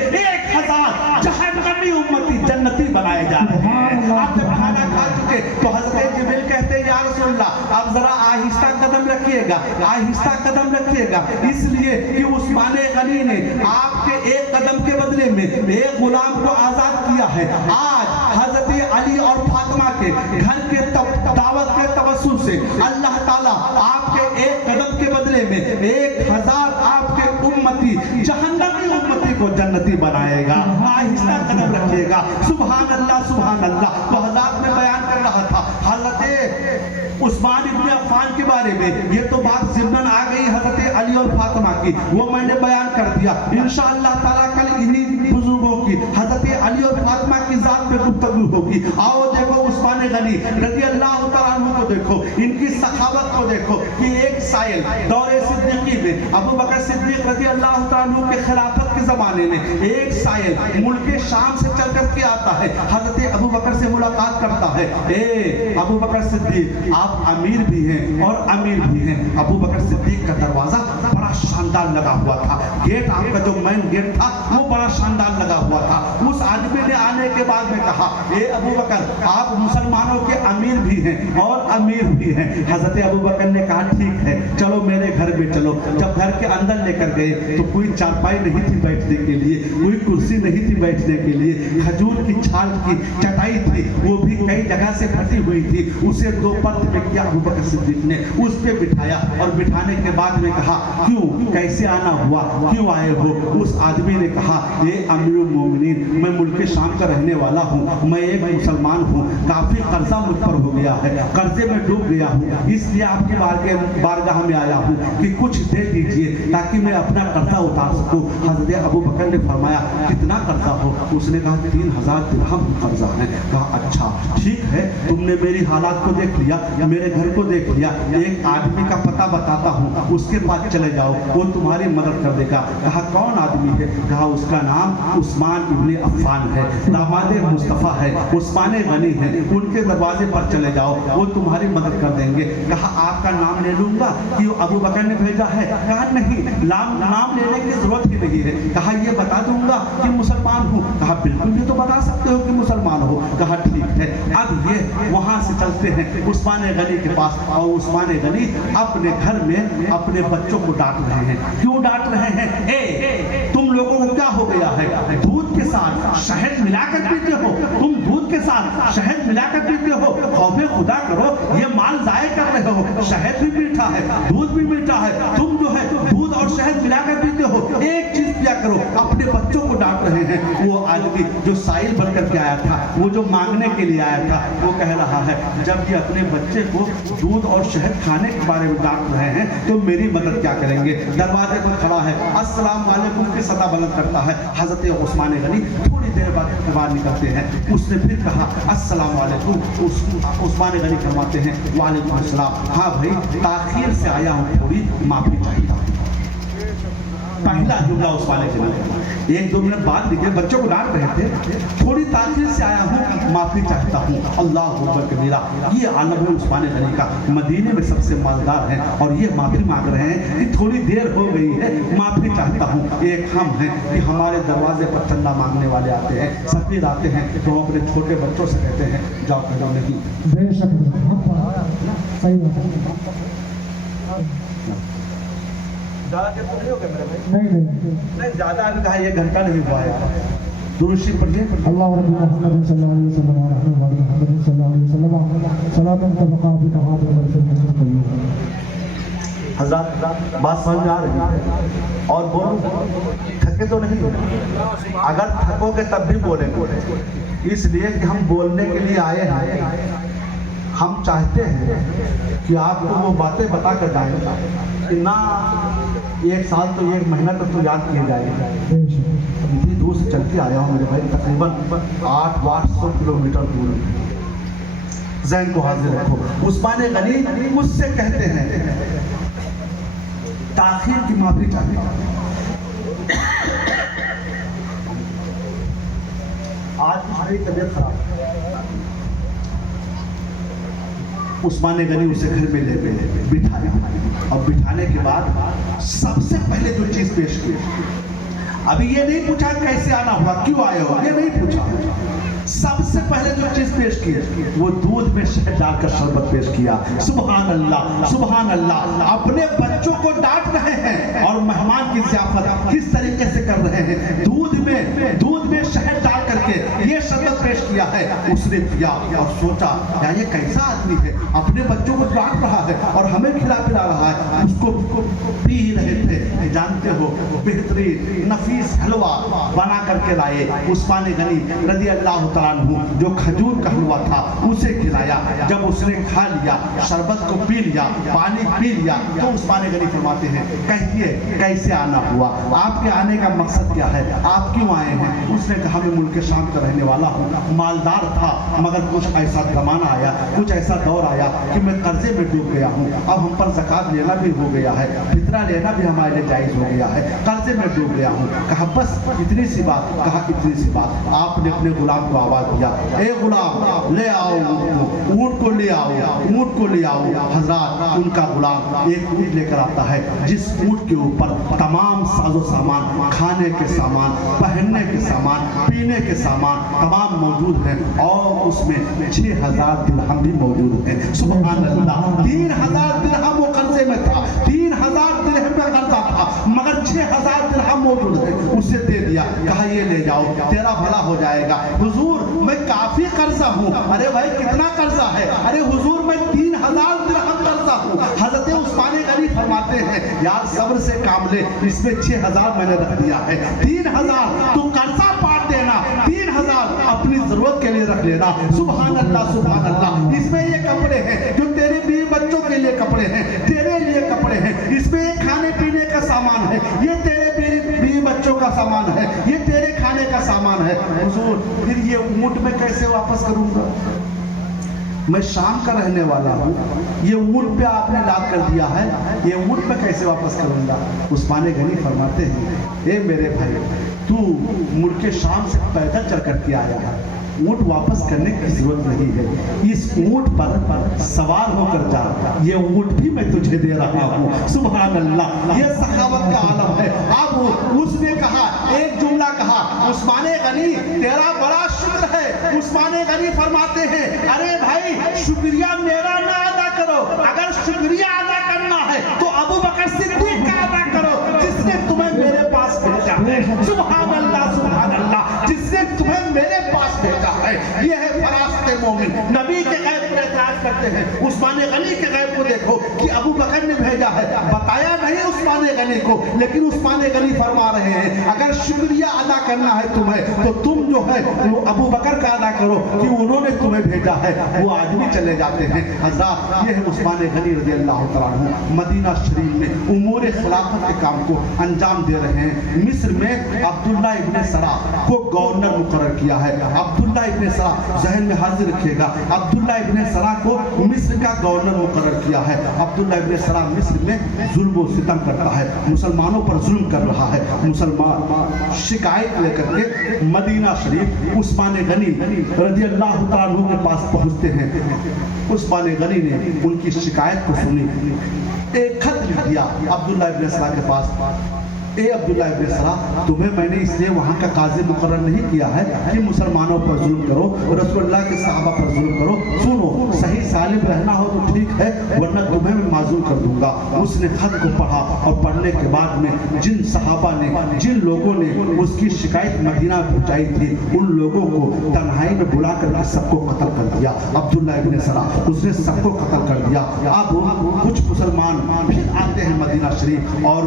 1000 جہنمی امتی جنتی بنائے جا رہے ہیں. آپ جب کھانا کھا چکے تو حضرت جبریل کہتے ہیں یا رسول اللہ اب ذرا آہستہ قدم رکھیے گا, آہستہ قدم رکھیے گا, اس لیے کہ عثمان غنی نے آپ کے ایک قدم کے بدلے میں ایک غلام کو آزاد کیا ہے. آج حضرت علی اور فاطمہ کے گھر کے دعوت کے توسل سے اللہ تعالیٰ آپ کے ایک قدم کے بدلے میں 1000 آپ کے امتی جہنمی امتی کو جنتی بنائے گا. آہستہ قدم رکھیے گا. سبحان اللہ سبحان اللہ. تو حضرات میں بیان کر رہا تھا حضرت عثمان ابن عفان کے بارے میں, یہ تو بات ضمن آ گئی حضرت علی اور فاطمہ کی, وہ میں نے بیان کر دیا. انشاءاللہ تعالیٰ کل انہی بزرگوں کی حضرت होगी। आओ देखो उस्मान गनी रज़ी अल्लाह तआला अन्हु को देखो, इनकी सखावत को देखो कि एक साइल दौरे सिद्दीकी में अबू बकर सिद्दीक रज़ी अल्लाह तआला अन्हु के खिलाफत के ज़माने में एक साइल मुल्क शाम से चल कर के आता है, हज़रत अबू बकर से मुलाकात करता है। ए अबू बकर सिद्दीक, आप अमीर भी हैं और अमीर भी हैं। अबू बकर सिद्दीक का दरवाज़ा बड़ा शानदार लगा हुआ था, गेट आपका जो मेन गेट था वो बड़ा शानदार लगा हुआ था। उस आदमी ने आने के बाद में कहा, ए अबू बकर, आप मुसलमानों के अमीर भी हैं और अमीर भी हैं। हज़रत अबू बकर ने कहा, ठीक है, चलो मेरे घर में चलो। जब घर के अंदर लेकर गए तो कोई चारपाई नहीं थी बैठने के लिए, कोई कुर्सी नहीं थी बैठने के लिए, खजूर की छाल की चटाई थी, वो भी कई जगह से फटी हुई थी। उसे दो पर्द में किया अबू बकर सिद्दीक ने, उस पे बिठाया और बिठाने के बाद में कहा, क्यों, कैसे आना हुआ, क्यों आए हो? उस आदमी ने कहा, ये अमीरुल मोमिनीन, मैं मुल्क शाम का रहने वाला हूँ, मैं एक मुसलमान हूँ, काफ़ी कर्जा मुझ पर हो गया है, कर्जे में डूब गया हूँ, इसलिए आपकी बारगाह में आया हूँ कि कुछ दे दीजिए ताकि मैं अपना कर्जा उतार सकूँ। हज़रत अबू बकर ने फरमाया, कितना कर्जा हो? उसने कहा 3000 दिरहम कर्जा है। कहा, अच्छा ठीक है, तुमने मेरी हालात को देख लिया, मेरे घर को देख लिया, एक आदमी का पता बताता हूँ, उसके पास चले जाओ, वो तुम्हारी मदद कर देगा। कहा, कौन आदमी है? कहा, उसका नाम उस्मान इब्ने अफ़्फ़ान है, दामादे मुस्तफ़ा है, उस्मान गनी है, उनके दरवाजे पर चले जाओ, वो तुम्हारी मदद कर देंगे। कहा, आपका नाम ले लूंगा कि अबू बकर ने भेजा है? कहा, नहीं, नाम लेने की जरूरत ही नहीं है। कहा, ये बता दूंगा कि मुसलमान हूँ। कहा, बिल्कुल, ये तो बता सकते हो कि मुसलमान हो। कहा, ठीक है, अब ये वहाँ से चलते हैं उस्मान गनी के पास, और उस्मान गनी अपने घर में अपने बच्चों को डांट रहे हैं। क्यों डांट रहे हैं? ए, तुम लोगों को क्या हो गया है? दूध के साथ शहद मिलाकर पीते हो, तुम दूध के साथ शहद मिलाकर पीते हो, खौफे खुदा करो, ये माल जाए कर रहे हो, शहद भी मीठा है, दूध भी मीठा है, तुम जो है दूध और शहद मिलाकर पीते हो, एक चीज पिया करो। अपने बच्चों को डांट रहे हैं। वो आदमी जो साइल बनकर के आया था, वो जो मांगने के लिए आया था, वो कह रहा है, जब ये अपने बच्चे को दूध और शहद खाने के बारे में डांट रहे हैं तो मेरी मदद क्या करेंगे? दरवाजे पर खड़ा है, अस्सलाम वालेकुम की सदा बुलंद करता है। हज़रत उस्मान गनी थोड़ी देर बाद बाहर निकलते हैं। उसने फिर कहा, अस्सलाम वालेकुम। उस्मान गनी फरमाते हैं, वालेकुम अस्सलाम। हाँ भाई, ताखीर से आया हूँ, थोड़ी माफी चाहता हूँ। पहला जुमला उस्मान गनी, एक दो मिनट बाद निकले, बच्चों को डांट रहे थे, थोड़ी ताखीर से आया हूँ, माफी चाहता हूँ। अल्लाह अकबर कबीरा। ये आलम है उस्मान गनी का, मदीने में सबसे मालदार है, और ये माफी मांग रहे हैं कि थोड़ी देर हो गई है, माफी चाहता हूँ। एक हम हैं कि हमारे दरवाजे पर चंदा मांगने वाले आते हैं, सफीर आते हैं, तो हम अपने छोटे बच्चों से कहते हैं, जाओ करो नहीं। बेशक सही बात है। ज़्यादा देर तो नहीं हो गया मेरे भाई? नहीं, ज़्यादा अभी कहा, 1 घंटा नहीं हुआ है। दुरूशी पढ़िए। अल्लाह रब्बी मोहम्मद सल्लल्लाहु अलैहि वसल्लम और मोहम्मद सल्लल्लाहु अलैहि वसल्लम सलातन तबका भी कहा तो हज़रत बात समझ में आ रही है? और बोलो, थके तो नहीं हो? अगर थकोगे तब भी बोलेंगे, इसलिए कि हम बोलने के लिए आए हैं। हम चाहते हैं कि आपको वो बातें बता कर जाएं कि ना 1 साल तो 1 महीना तक तो याद किए जाएंगे। इतनी दूर से चल के आया हूँ मेरे भाई, तकरीबन 800 किलोमीटर दूर। ज़हन को हाजिर रखो। उस्मान गनी मुझसे कहते हैं, ताखीर की माफी चाहते हैं। आज हमारी तबीयत खराब है। उस्मान गनी उसे घर में ले गए, बिठाया, और बिठाने के बाद सबसे पहले जो चीज पेश की, अभी ये नहीं पूछा कैसे आना हुआ, क्यों आए हो, ये नहीं पूछा। सबसे पहले जो चीज पेश की, वो दूध में शहद डालकर शरबत पेश किया। सुभान अल्लाह, सुभान अल्लाह। अपने बच्चों को डांट रहे हैं और मेहमान की ज़ियाफत किस तरीके से कर रहे हैं। दूध में शहद डाल करके ये शरबत पेश किया है। उसने पिया और सोचा, क्या ये कैसा आदमी है, अपने बच्चों को डांट रहा है और हमें खिला पिला रहा है। उसको पी ही रहे थे। जानते जानते हो बेहतरीन नफीस हलवा बना करके लाए उस्मान गनी रजी अल्लाह तआला अन्हु, जो खजूर का हलवा था उसे खिलाया। जब उसने खा लिया, शरबत को पी लिया, पानी पी लिया, तो उस्मान गनी फरमाते हैं कहिए कैसे आना हुआ, आपके आने का मकसद क्या है, आप क्यों आए हैं? उसने कहा मैं मुल्क शाम का रहने वाला हूँ, मालदार था मगर कुछ ऐसा जमाना आया, कुछ ऐसा दौर आया कि मैं कर्जे में डूब गया हूँ। अब हम पर ज़कात लेना भी हो गया है, फितरा लेना भी हमारे लिए जायज़ हो गया है, कर्जे में डूब गया हूँ। कहा बस इतनी सी बात, कहा इतनी सी बात। आपने अपने गुलाम को आवाज़ दिया, ए गुलाम ले आओ ऊँट को ले आओ, ऊँट को ले आओ। हजरात उनका गुलाम एक ऊँट लेकर आता है जिस ऊँट के ऊपर तमाम साजो सामान, खाने के सामान, पहनने के सामान, पीने के सामान तमाम मौजूद हैं और उसमें 6000 दिरहम भी मौजूद हैं। सुभान अल्लाह, 3000 दिरहम वो कर्जे में था, 3000 दिरहम का कर्जा था मगर 6000 दिरहम मौजूद है, उसे दे दिया। कहा ये ले जाओ तेरा भला हो जाएगा। हुजूर मैं काफी कर्जा हूँ। अरे भाई कितना कर्जा है? अरे हुजूर मैं 3000 दिरहम कर्जा हूँ। हजरत उस्मान गनी फरमाते हैं यार सब्र से काम ले, इसमें 6000 मैंने रख दिया है, 3000 तू कर्जा पाट देना, 3000 अपनी जरूरत के लिए रख लेना। सुभान अल्लाह सुभान अल्लाह। इसमें ये कपड़े हैं जो तेरे बीवी बच्चों के लिए कपड़े हैं, तेरे लिए कपड़े हैं, इसमें ये खाने पीने का सामान है, ये तेरे बीवी बच्चों का सामान है, ये तेरे खाने का सामान है। हुजूर फिर ये ऊँट में कैसे वापस करूंगा? मैं शाम का रहने वाला हूँ, ये ऊँट पे आपने लाद कर दिया है, ये ऊँट पे कैसे वापस करूंगा? उस्मान गनी फरमाते हैं ए मेरे भाई, तू मुल्क शाम से पैदल चल करके आया है, ऊँट वापस करने की जरूरत नहीं है, इस ऊँट पर सवार होकर जा, ये ऊँट भी मैं तुझे दे रहा हूँ। सुभान अल्लाह, ये सखावत का आलम है। अब उसने कहा एक जुमला कहा, उस्मान गनी तेरा बड़ा शुक्र है। उस्मान गनी फरमाते हैं अरे भाई शुक्रिया मेरा ना अदा करो, अगर शुक्रिया अदा करना है तो अबू बकर सिद्दीक का अदा करो जिसने तुम्हें मेरे पास भेजा है। सुभान अल्लाह सुभान अल्लाह, जिसने तुम्हें मेरे पास भेजा है। ये है फरासत मोमिन। नबी के गैब पर एतराज करते हैं, उस्मान गनी के गैब को देखो कि अबू बकर ने भेजा है, बताया नहीं उस्मान गनी को, लेकिन उस्मान गनी फरमा रहे हैं अगर शुक्रिया अदा करना है तुम्हें तो तुम जो है वो अबू बकर का अदा करो कि उन्होंने तुम्हें भेजा है। वो आदमी चले जाते हैं। हज़रात ये है उस्मान गनी रज़ी अल्लाह तआला अन्हु मदीना शरीफ में उमूर खिलाफत के काम को अंजाम दे रहे हैं। मिस्र में अब्दुल्ला इब्न सरा को गवर्नर मुकर्रर किया है। अब्दुल्ला इब्न सरा, जहन में हाजिर रखिएगा, अब्दुल्ला इब्न सरा को मिस्र का गवर्नर मुकर्रर किया है। अब्दुल्ला इब्न सरा मिस्र में जुल्म व सितम करता है, मुसलमानों पर जुल्म कर रहा है। मुसलमान शिकायत लेकर के मदीना शरीफ उस्मान गनी रज़ी अल्लाह तआला अन्हु के पास पहुंचते हैं। उस्मान गनी ने उनकी शिकायत को सुनी, एक खत लिख दिया अब्दुल्ला इब्न सरा के पास। ए अब्दुल्ला इब्न सरा, तुम्हें मैंने इसलिए वहाँ का काजी मुकर्रर नहीं किया है कि मुसलमानों पर जुल्म करो, रसूलुल्लाह के सहाबा पर जुल्म करो। सुनो, सही सालिम रहना हो तो ठीक है, वरना तुम्हें मैं माजूर कर दूंगा। उसने खत को पढ़ा और पढ़ने के बाद में जिन सहाबा ने, जिन लोगों ने उसकी शिकायत मदीना पहुँचाई थी, उन लोगों को तन्हाई में बुला करके सबको कत्ल कर दिया। अब्दुल्ला इब्न सरा उसने सबको कत्ल कर दिया। अब कुछ मुसलमान फिर आते हैं मदीना शरीफ और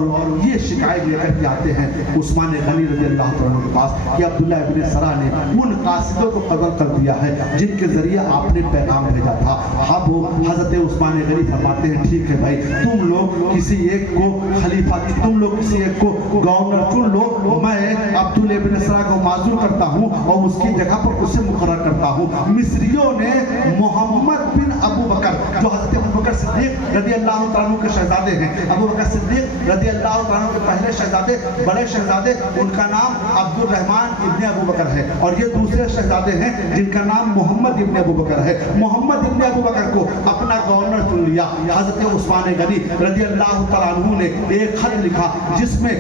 ये शिकायत लेकर के आते हैं उस्मान गनी रज़ी अल्लाह तआला के पास कि अब्दुल्ला इब्न सरा ने उन कासिदों को कत्ल कर दिया है जिनके जरिए आपने पैगाम भेजा था। अब हजरत उस्मान गनी फरमाते हैं ठीक है भाई, तुम लोग किसी एक को खलीफा, तुम लोग किसी एक को गवर्नर चुन लो, मैं अब्दुल्ला इब्न सरा को माजूर करता हूँ और उसकी जगह पर उसे मुकर्रर करता हूँ। मिस्रियों ने मोहम्मद बिन अबू बकर, जो हजरत अबू बकर सिद्दीक रज़ी अल्लाह तआला अन्हु के शहजादे हैं, अबू बकर सिद्दीक रज़ी अल्लाह तआला अन्हु के पहले शहजादे, बड़े शहजादे, उनका नाम अब्दुल रहमान इब्ने अबू बकर है और ये दूसरे शहजादे हैं जिनका नाम मोहम्मद इब्ने अबू बकर है। मोहम्मद इब्ने अबू बकर को अपना गवर्नर चुन लिया। हजरत उस्मान गनी रज़ी अल्लाह तआला अन्हु ने एक खत लिखा जिसमें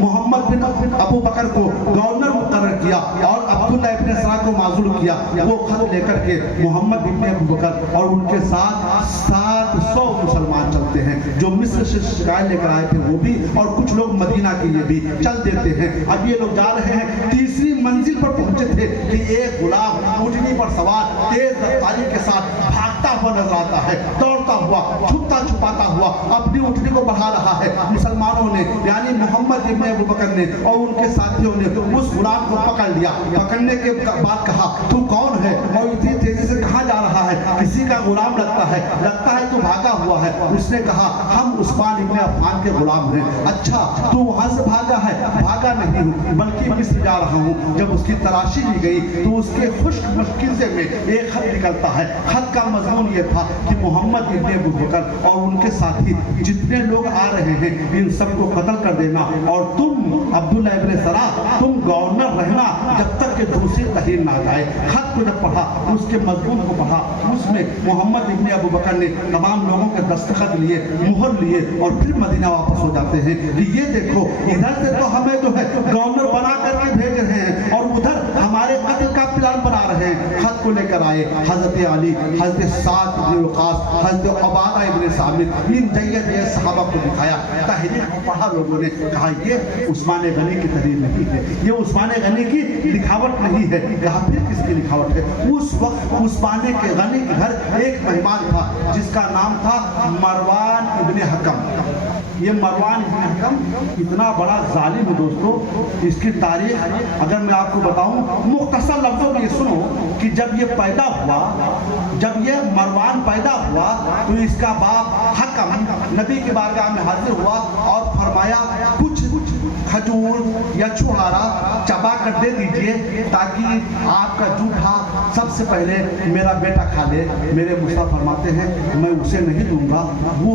मोहम्मद बिन अबू बकर को गवर्नर मुकर्रर किया और अब्दुल्ला इब्न सरा को माजूर किया। वो खत लेकर के मोहम्मद इब्ने अबू बकर और उनके साथ 700 मुसलमान चलते हैं, जो मिस्र से शिकायत लेकर आए थे वो भी, और कुछ लोग मदीना के लिए भी चल देते हैं। अब ये लोग जा रहे हैं, तीसरी मंजिल पर पहुंचे थे कि एक गुलाम ऊँटनी पर सवार तेज रफ्तारी के साथ भागता भागता हुआ नजर आता है, दौड़ता हुआ, छुपता छुपाता हुआ अपनी ऊँटनी को बढ़ा रहा है। मुसलमानों ने यानी मोहम्मद इब्न अबू बकर ने और उनके साथियों ने उस गुलाम को पकड़ लिया। पकड़ने के बाद कहा, तू कौन है और इतनी तेजी से कहाँ जा रहा है? किसी का गुलाम लगता है तू भागा हुआ है। उसने कहा, हम उस्मान इब्न अफ़्फ़ान के गुलाम हैं। अच्छा, तू वहाँ से भागा है? भागा नहीं हूँ, बल्कि मिस्र जा रहा हूँ। जब उसकी तलाशी ली गई तो उसके खुश्क मुश्किल में एक खत निकलता है। खत का मजमून ये था कि मोहम्मद इब्न अबू बकर और उनके साथी जितने लोग आ रहे हैं इन सबको कत्ल कर देना, और तुम अब्दुल्ला इब्न सरा तुम गवर्नर रहना जब तक कि दूसरी तहरीर ना जाए। खत को जब पढ़ा, उसके मजमून को पढ़ा, उसमें मोहम्मद इब्न अबू बकर ने तमाम लोगों के दस्तखत लिए, मुहर लिए और फिर मदीना वापस हो जाते हैं कि ये देखो, इधर से तो हमें जो है गवर्नर बना करके भेज रहे हैं और उधर हमारे कत्ल का प्लान बना रहे हैं। खत को लेकर आए हजरत अली, हजरत साद इब्न वक़ास, हजरत उबादा इब्न सामित, इन जय्यद सहाबा को दिखाया। तहरीर को पढ़ा, लोगों ने कहा ये उस्मान गनी की तहरीर नहीं है, ये उस्मान गनी की लिखावट नहीं है। कहा फिर किसकी लिखावट है? उस वक्त उस्मान के गनी के घर एक मेहमान था जिसका नाम था मरवान इब्न हकम। ये मरवान इब्न हकम इतना बड़ा जालिम है दोस्तों, इसकी तारीख अगर मैं आपको बताऊं मुख्तसर लफ्ज़ों में सुनो कि जब ये पैदा हुआ, जब ये मरवान पैदा हुआ तो इसका बाप हकम नबी के बारगाह में हाजिर हुआ और फरमाया, कुछ खजूर या छुहारा चबा कर दे दीजिए ताकि आपका जूठा सबसे पहले मेरा बेटा खा ले। मेरे मुस्ताफा फरमाते हैं, मैं उसे नहीं दूंगा, वो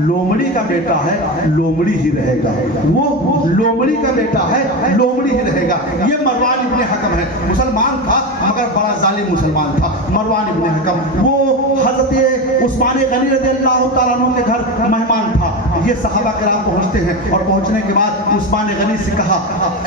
लोमड़ी का बेटा है, लोमड़ी ही रहेगा। वो लोमड़ी का बेटा है, लोमड़ी ही रहेगा। ये मरवान इब्न हकम है, मुसलमान था मगर बड़ा जालिम मुसलमान था। मरवान इब्न हकम वो हजरत उस्मान गनी रज़ियल्लाहु ताला अन्हु के घर मेहमान था। ये सहाबा किराम पहुंचते हैं और पहुंचने के बाद उस्मान गनी से कहा,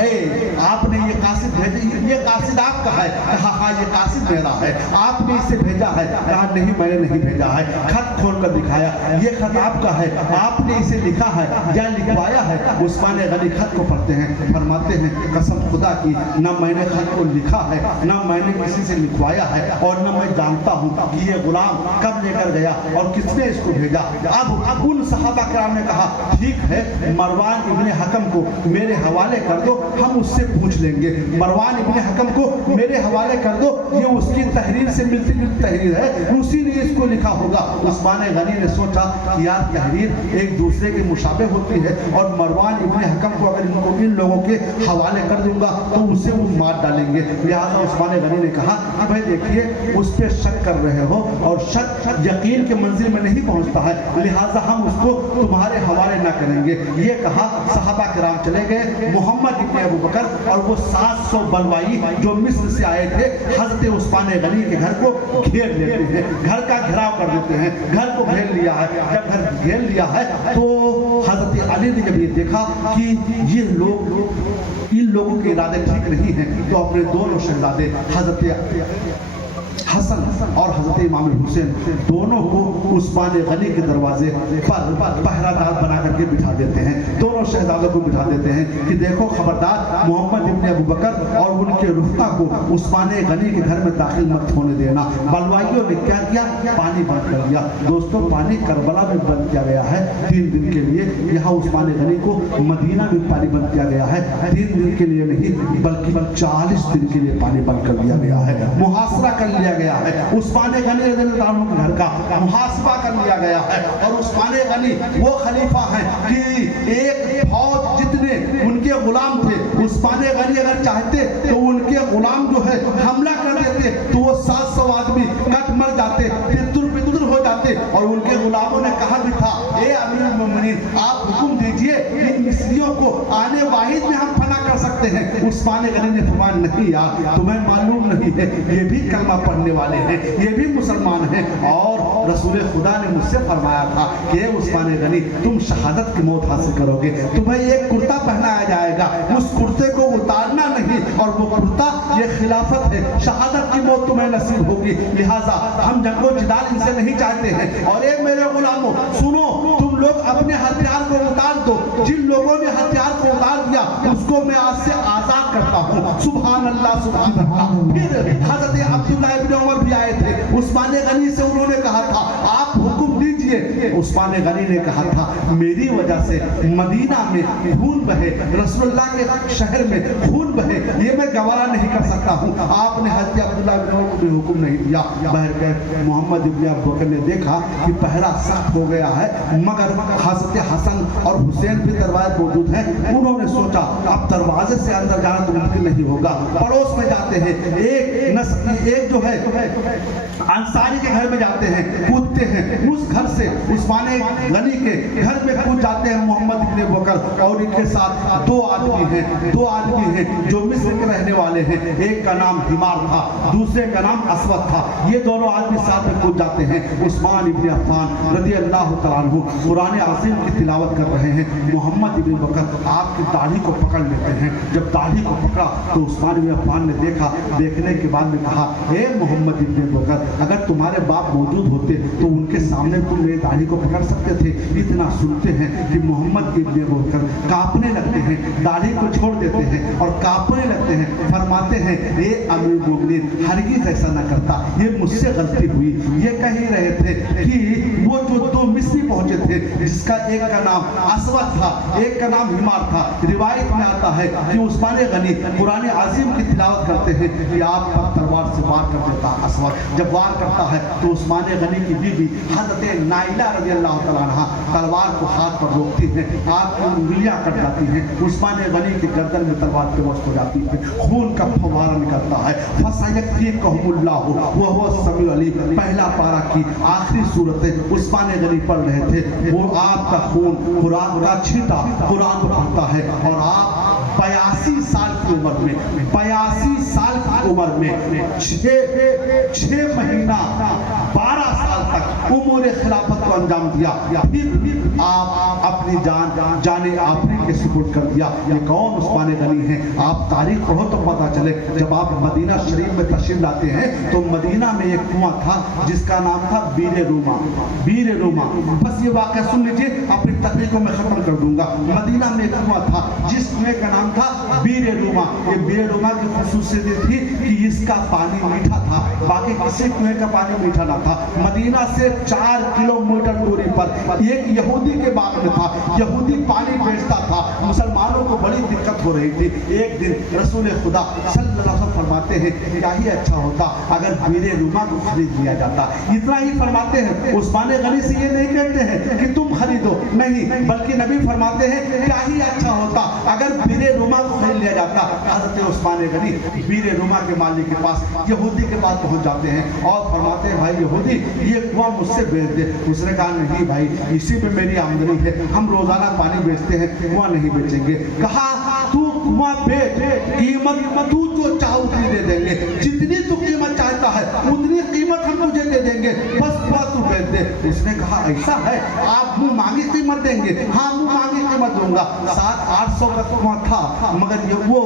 ए आपने ये कासिद भेजा, ये कासिद आपका है? कहा हाँ ये कासिद मेरा है। आपने इसे भेजा है? कहा नहीं मैंने नहीं भेजा है। खत खोल कर दिखाया, ये खत आपका है, आपने इसे लिखा है या लिखवाया है? उस्मान गनी खत को पढ़ते हैं, फरमाते हैं कसम खुदा की न मैंने खत को लिखा है, न मैंने किसी से लिखवाया है, और न मैं जानता हूँ कि ये गुलाम कब लेकर गया और किसने इसको भेजा। अब उन सहाबा किराम ने कहा, ठीक है मरवान इब्न हकम को मेरे हवाले कर दो, हम उससे पूछ लेंगे। मरवान इब्न हकम को मेरे हवाले कर दो, ये उसकी तहरीर से मिलती जुलती तहरीर है, उसी ने इसको लिखा होगा। उस्मान गनी ने सोचा कि यार तहरीर एक दूसरे के मुशाबे होती है और मरवान इब्न हकम को अगर इनको इन लोगों के हवाले कर दूंगा तो उसे वो मार डालेंगे। लिहाजा उस्मान गनी ने कहा कि भाई देखिए उस पर शक कर रहे हो और शक यकीन के मंजिल में नहीं पहुंचता है, लिहाजा हम उसको तुम्हारे हवाले ना करेंगे। ये कहा, सहाबा किराम चले गए। मोहम्मद इब्न अबू बकर और वो 700 बलवाई जो मिस्र से आए थे हजरत उस्मान गनी के घर को घेर लेते हैं, घर का घेराव कर देते हैं। घर को घेर लिया है, जब घर घेर लिया है तो हजरत अली ने जब ये देखा कि ये लोग इन लोगों के इरादे ठीक नहीं हैं तो अपने दोनों शहजादे हजरत हसन और हजरत इमाम हुसैन दोनों को उस्मान गनी के दरवाजे पर पहरादार बना करके बिठा देते हैं। दोनों शहजादों को बिठा देते हैं कि देखो खबरदार मोहम्मद इब्न अबू बकर और उनके रुफ्ता को उस्मान गनी के घर में दाखिल मत होने देना। बलवाइयों ने क्या किया? पानी बंद कर दिया। दोस्तों पानी करबला में बंद किया गया है 3 दिन के लिए, यहाँ उस्मान गनी को मदीना में पानी बंद किया गया है 3 दिन के लिए नहीं बल्कि 40 दिन के लिए पानी बंद कर दिया गया है। मुहासरा कर लिया गया है, उस्मान गनी रज़ियल्लाहु अन्हु के घर का मुहासबा कर लिया गया है। और उस्मान गनी वो खलीफा है कि एक फौज जितने उनके गुलाम थे, उस्मान गनी अगर चाहते तो उनके गुलाम जो है हमला कर देते तो वो 700 आदमी कट मर जाते, तितर हो जाते। और उनके गुलामों ने कहा भी था, ए अमीरुल मोमिनीन आप हुक्म दीजिए इन मिस्रियों को आने वाहिद में हम फना कर सकते हैं। उस्मान गनी ने फरमाया नहीं यार तुम्हें मालूम नहीं है, ये भी कलमा पढ़ने वाले हैं, ये भी मुसलमान हैं। और रसूल खुदा ने मुझसे फरमाया था कि उस्मान गनी तुम शहादत की मौत हासिल करोगे, तुम्हें एक कुर्ता पहनाया जाएगा, उस कुर्ते को उतारना नहीं और वो कुर्ता ये खिलाफत है, शहादत की मौत तुम्हें नसीब होगी। लिहाजा हम जंगो जिदाल इनसे नहीं चाहते हैं। और एक मेरे गुलामों सुनो, तुम लोग अपने हथियार को उतार दो, जिन लोगों ने हथियार को उतार दिया उसको मैं आज से आजाद करता हूँ। सुभान अल्लाह, सुभान अल्लाह। फिर हजरत अब्दुल्लाह इब्न उमर भी आए थे, उस्मान गनी से उन्होंने कहा था आप हुक्म दीजिए। उस्मान गनी ने कहा था मेरी वजह से मदीना में खून बहे, रसूलुल्लाह के शहर में खून बहे, ये मैं गवारा नहीं कर सकता हूँ। आपने हजरत अब्दुल्लाह इब्न उमर को भी हुक्म नहीं दिया। बहरकैफ मोहम्मद इब्न अबू बकर ने देखा कि पहरा सख्त हो गया है, मगर हजरत हसन और हुसैन भी दरवाजे मौजूद हैं। उन्होंने सोचा अब दरवाजे से अंदर जाना तो मुमकिन नहीं होगा, पड़ोस में जाते हैं, एक जो है अंसारी के घर में जाते हैं, कूदते हैं, उस घर से उस्मान गनी के घर में कूद जाते हैं मोहम्मद इब्न अबू बकर और इनके साथ दो आदमी हैं जो मिस्र के रहने वाले हैं। एक का नाम हिमार था, दूसरे का नाम असवद था। ये दोनों आदमी साथ में कूद जाते हैं। उस्मान इब्न अफ़्फ़ान रज़ी अल्लाह तआला अन्हु कुरान अज़ीम की तिलावत कर रहे हैं। मोहम्मद इब्न अबू बकर आपकी दाढ़ी को पकड़ लेते हैं। जब दाढ़ी को पकड़ा तो उस्मान इब्न अफ़्फ़ान ने देखा, देखने के बाद में कहा हे मोहम्मद इब्न अबू बकर, अगर तुम्हारे बाप मौजूद होते तो उनके सामने तुम मेरी दाढ़ी को पकड़ सकते थे। इतना सुनते हैं कि मोहम्मद इब्न अबू बकर कांपने लगते हैं, दाढ़ी को छोड़ देते हैं और कांपने लगते हैं। फरमाते हैं ये अमीरुल मोमिनीन हरगिज़ ऐसा न करता, ये मुझसे गलती हुई। ये कह ही रहे थे कि वो जो दो मिस्री पहुंचे थे, जिसका एक का नाम असवद था, एक का नाम हिमार था। रिवायत में आता है कि उस्मान गनी कुरान अज़ीम की तिलावत करते हैं कि आप पर तलवार से वार कर देता असवद। जब वार करता है तो उस्मान गनी की बीवी हज़रत नाइला रज़ी अल्लाह तआला अन्हा तलवार को हाथ पर रोकती हैं, आपकी उंगलियां कट जाती हैं। उस्मान गनी के गर्दन में तलवार बेहोश हो जाती है, खून का फव्वारा निकलता है। फसयक्फ़ीकुहुमुल्लाहु व हुवा समीउल अलीम, पहला पारा की आखिरी सूरत उस्मान गनी पढ़ रहे थे। वो आपका खून कुरान का छींटा कुरान पढ़ता है और आप 82 साल की उम्र में 6 महीना 12 साल तक उम्र खिलाफत को अंजाम दिया। फिर आप अपनी जाने आफरी के सुपुर्द कर दिया। ये कौन उस्मान गनी है? आप तारीख पढ़ो तो पता चले। जब आप मदीना शरीफ में तशरीफ लाते हैं तो मदीना में एक कुआं था जिसका नाम था बीर रूमा। बस ये वाक़या सुन लीजिए, अपनी तकरीर को मैं खत्म कर दूंगा। मदीना में एक कुआं था जिस कुएं का नाम था बीर रूमा। ये बीर रूमा की खुसूसियत थी कि इसका पानी मीठा था, बाकी किसी कुएं का पानी मीठा ना था। मदीना से 4 किलोमीटर दूरी पर एक यहूदी के बाग में था। यहूदी पानी बेचता था, मुसलमानों को बड़ी दिक्कत हो रही थी। एक दिन रसूल खुदा सल्लल्लाहु अलैहि वसल्लम फरमाते हैं क्या ही अच्छा होता अगर बीर रूमा को खरीद लिया जाता। इतना ही फरमाते हैं, उस्मान गनी से ये नहीं कहते हैं कि तुम खरीदो, नहीं, बल्कि नबी फरमाते हैं क्या ही अच्छा होता अगर बीर रूमा को खरीद लिया जाता। हज़रत उस्मान गनी बीर रूमा के मालिक के पास, यहूदी के पास पहुंच जाते हैं और फरमाते हैं भाई यहूदी ये कुआं मुझसे बेच दे। उसने कहा नहीं भाई, इसी में मेरी आमदनी है, हम रोजाना पानी बेचते हैं, कुआं नहीं बेचेंगे। कहा तू कुआं बेच, कीमत तू जो चाह उतनी दे देंगे, जितनी तू कीमत चाहता है उतनी कीमत हम तुझे दे देंगे, बस कुआं तू बेच दे। उसने कहा ऐसा है, आप मुंह मांगी कीमत देंगे? हाँ मुंह मांगी कीमत दूंगा। 700-800 का कुआं था, मगर वो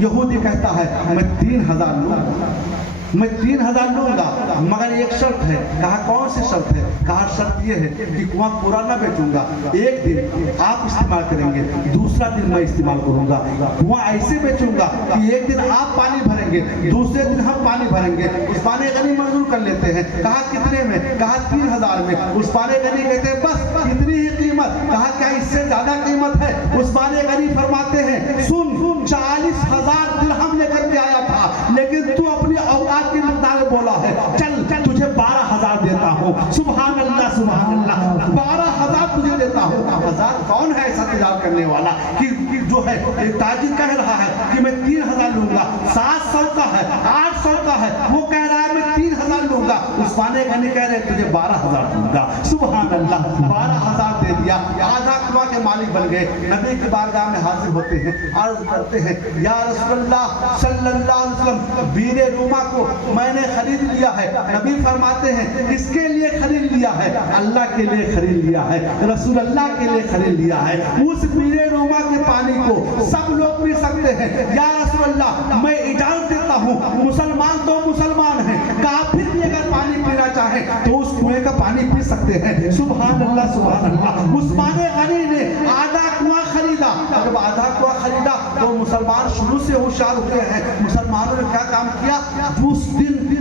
यहूदी कहता है मैं 3000 लूंगा, मगर एक शर्त है। कहा कौन सी शर्त है? कहा शर्त ये है कि कुआं पूरा ना बेचूंगा, एक दिन आप इस्तेमाल करेंगे, दूसरा दिन मैं इस्तेमाल करूंगा। कुआं ऐसे बेचूंगा कि एक दिन आप पानी भरेंगे, दूसरे दिन हम पानी भरेंगे। उस्मान गनी मंजूर कर लेते हैं। कहा कितने में? कहा 3000 में। उस्मान गनी कहते हैं बस इतनी ही कीमत। कहा क्या इससे ज्यादा कीमत है? उस्मान गनी फरमाते हैं सुन 40,000 दिरहम लेकर के आया था, लेकिन तू अपनी औकात की मकदार बोला है, चल तुझे 12,000 देता हूँ। सुभान अल्लाह, सुभान अल्लाह, 12,000 तुझे देता हूँ। हजार कौन है ऐसा तजारत करने वाला कि जो है एक ताजिर कह रहा है कि मैं 3000 लूंगा, 700 का है, 800 का है, वो कह रहा है मैं 3000 लूंगा। उस्मान गनी कह रहे तुझे 12,000 दूंगा। सुभान अल्लाह, 12,000 दे दिया। आधा कुआं के मालिक बन गए। नबी की बारगाह में हाजिर होते हैं, अर्ज करते हैं या रसूलुल्लाह सल्लल्लाहु अलैहि वसल्लम बीर रूमा को मैंने खरीद लिया है। नबी फरमाते हैं किसके लिए खरीद लिया है? अल्लाह के लिए खरीद लिया है, रसूल अल्लाह के लिए खरीद लिया है। उस बीर रूमा के पानी को सब लोग पी सकते हैं। या रसूल रसूल अल्लाह मैं इजाजत देता हूँ, मुसलमान तो मुसलमान हैं, काफिर भी अगर पानी पीना चाहे तो उस कुएं का पानी पी सकते हैं। सुभान अल्लाह सुभान अल्लाह। उस्मान गनी ने आधा कुआं खरीदा, जब आधा कुआं खरीदा तो मुसलमान शुरू से होशियार हुए हैं। मुसलमानों ने क्या काम किया,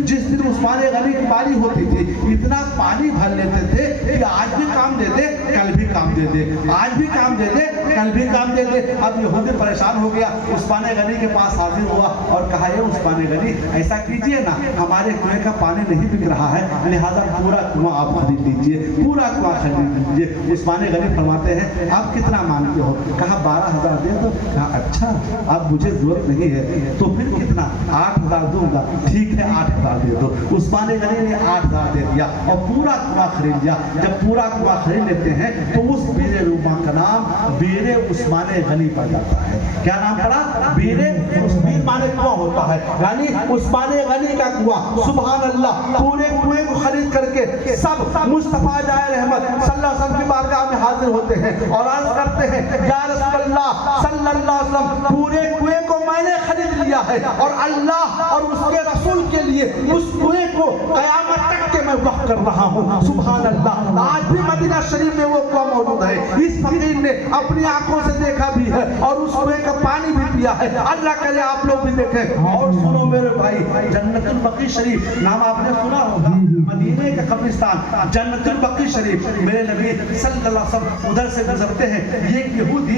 जिस दिन उस्मान गनी की बारी होती थी इतना पानी भर लेते थे कि आज भी काम दे दे कल भी काम दे दे, आज भी काम दे दे कल भी काम दे दे। अब यहूदी परेशान हो गया, उस्मान गनी के पास हाजिर हुआ और कहा ये उस्मान गनी ऐसा कीजिए ना, हमारे कुएं का पानी नहीं बिक रहा है, लिहाजा पूरा कुआं आप खरीद लीजिए, पूरा कुआं खरीद लीजिए। उस्मान गनी फरमाते हैं आप कितना मांगते हो? कहा 12,000 दे दो। कहा अच्छा अब मुझे जरूरत नहीं है, तो फिर कितना? 8,000 दूंगा। ठीक है 8,000 दे दो। उस्मान गनी ने 8,000 दे दिया और पूरा कुआं खरीद लिया। जब पूरा कुआं खरीद लेते हैं तो उस बीरे रूमा का नाम बीरे उस्मान गनी पड़ जाता है। क्या नाम पड़ा? बीरे उस्मान माने कुआं होता है, यानी उस्मान गनी का कुआं। सुभान अल्लाह। पूरे कुएं को खरीद करके सब मुस्तफा जाए रहमत सल्लल्लाहु अलैहि वसल्लम की बारगाह में हाजिर होते हैं और अर्ज करते हैं या रसूल अल्लाह सल्लल्लाहु अलैहि वसल्लम पूरे कुएं को मैंने खरीद लिया है और अल्लाह और उसके रसूल के लिए उस कुएं को कयामत तक के मैं वक्फ कर रहा हूँ। सुभान अल्लाह। आज भी मदीना शरीफ में वो कुआं मौजूद है। इस फकीर ने अपनी आंखों से देखा भी है और उस कुएं का पानी भी पिया है। अल्लाह करे आप लोग भी देखें। और सुनो मेरे भाई, जन्नतुल बकी शरीफ नाम आपने सुना होगा, मदीने का कब्रिस्तान जन्नतुल बकी शरीफ। मेरे नबी सल्लल्लाहु अलैहि वसल्लम उधर से गुजरते हैं, ये यहूदी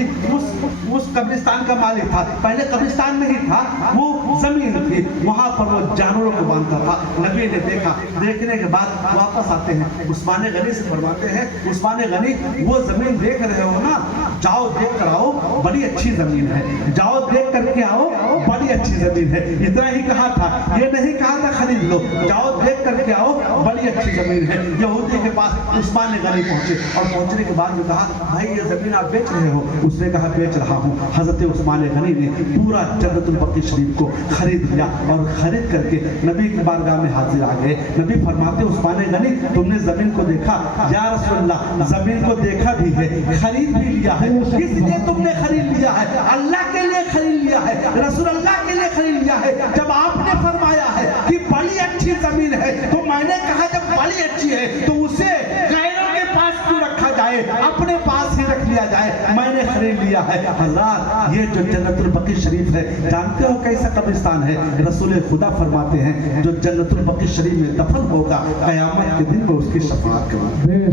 उस कब्रिस्तान का मालिक था। पहले कब्रिस्तान नहीं था, वो जमीन थी, वहां पर वो जानवरों को बांधता था। नबी ने देखा, देखने के बाद वापस आते हैं, उस्मान गनी से फरमाते हैं उस्मान गनी वो जमीन देख रहे हो ना, जाओ देख कर आओ, बड़ी अच्छी जमीन है, जाओ देख करके आओ, बड़ी अच्छी जमीन है। इतना ही कहा था, ये नहीं कहा था खरीद लो, जाओ देख करके आओ, बड़ी अच्छी जमीन है। यहूदी के पास उस्मान गनी पहुंचे और पहुंचने के बाद जो कहा भाई ये जमीन आप बेच रहे हो? उसने कहा बेच रहा हूँ। हजरत उस्मान गनी ने पूरा जन्नतुल बकी शरीफ को खरीद लिया और खरीद करके नबी की बारगाह में हाजिर आ गए। नबी फरमाते उस्मान गनी तुमने जमीन को देखा? या रसूल अल्लाह जमीन को देखा भी है, खरीद भी लिया है। किस लिए तुमने खरीद लिया है? अल्लाह के लिए खरीद लिया है, रसूल अल्लाह के लिए खरीद लिया है। जब आपने फरमाया है कि बड़ी अच्छी जमीन है तो मैंने कहा जब बड़ी अच्छी है तो उसे गैरों के पास क्यों रखा जाए, अपने पास ही रख लिया जाए। मैंने खरीद लिया है। हज़रात ये जो जन्नतुल बकी शरीफ है, जानते हो कैसा कब्रिस्तान है? रसूल खुदा फरमाते हैं जो जन्नतुल बकी शरीफ में दफन होगा क़यामत के दिन में उसकी शफाअत करेगा।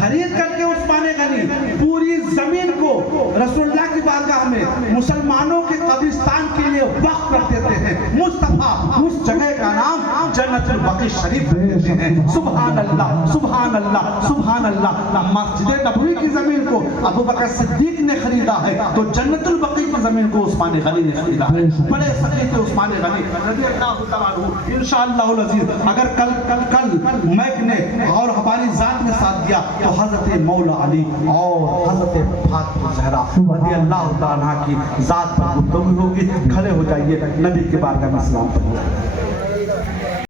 खरीद करके उस्मान गनी पूरी जमीन को रसूलुल्लाह की बारगाह में मुसलमानों के कब्रिस्तान के लिए वक्फ कर देते हैं। मुस्तफा उस जगह का नाम जन्नतुल बकी शरीफ देते हैं। सुभान अल्लाह सुभान अल्लाह सुभान अल्लाह। मस्जिद नबवी की जमीन को अबू बकर सिद्दीक ने खरीदा है तो जन्नतुल बकी की जमीन को उस्मान गनी ने खरीदा है। बड़े सच्चे थे उस्मान गनी रज़ी अल्लाह तआला अन्हु। इंशाअल्लाह अज़ीज़ अगर कल मैक ने और हमारी जात ने साथ दिया तो हजरत मौला अली और हजरत फातिमा ज़हरा रज़ी अल्लाह तआला अन्हा की जात पर गुफ्तगू होगी। खड़े हो जाइए, नबी के बारगाह में सलाम पढ़िए।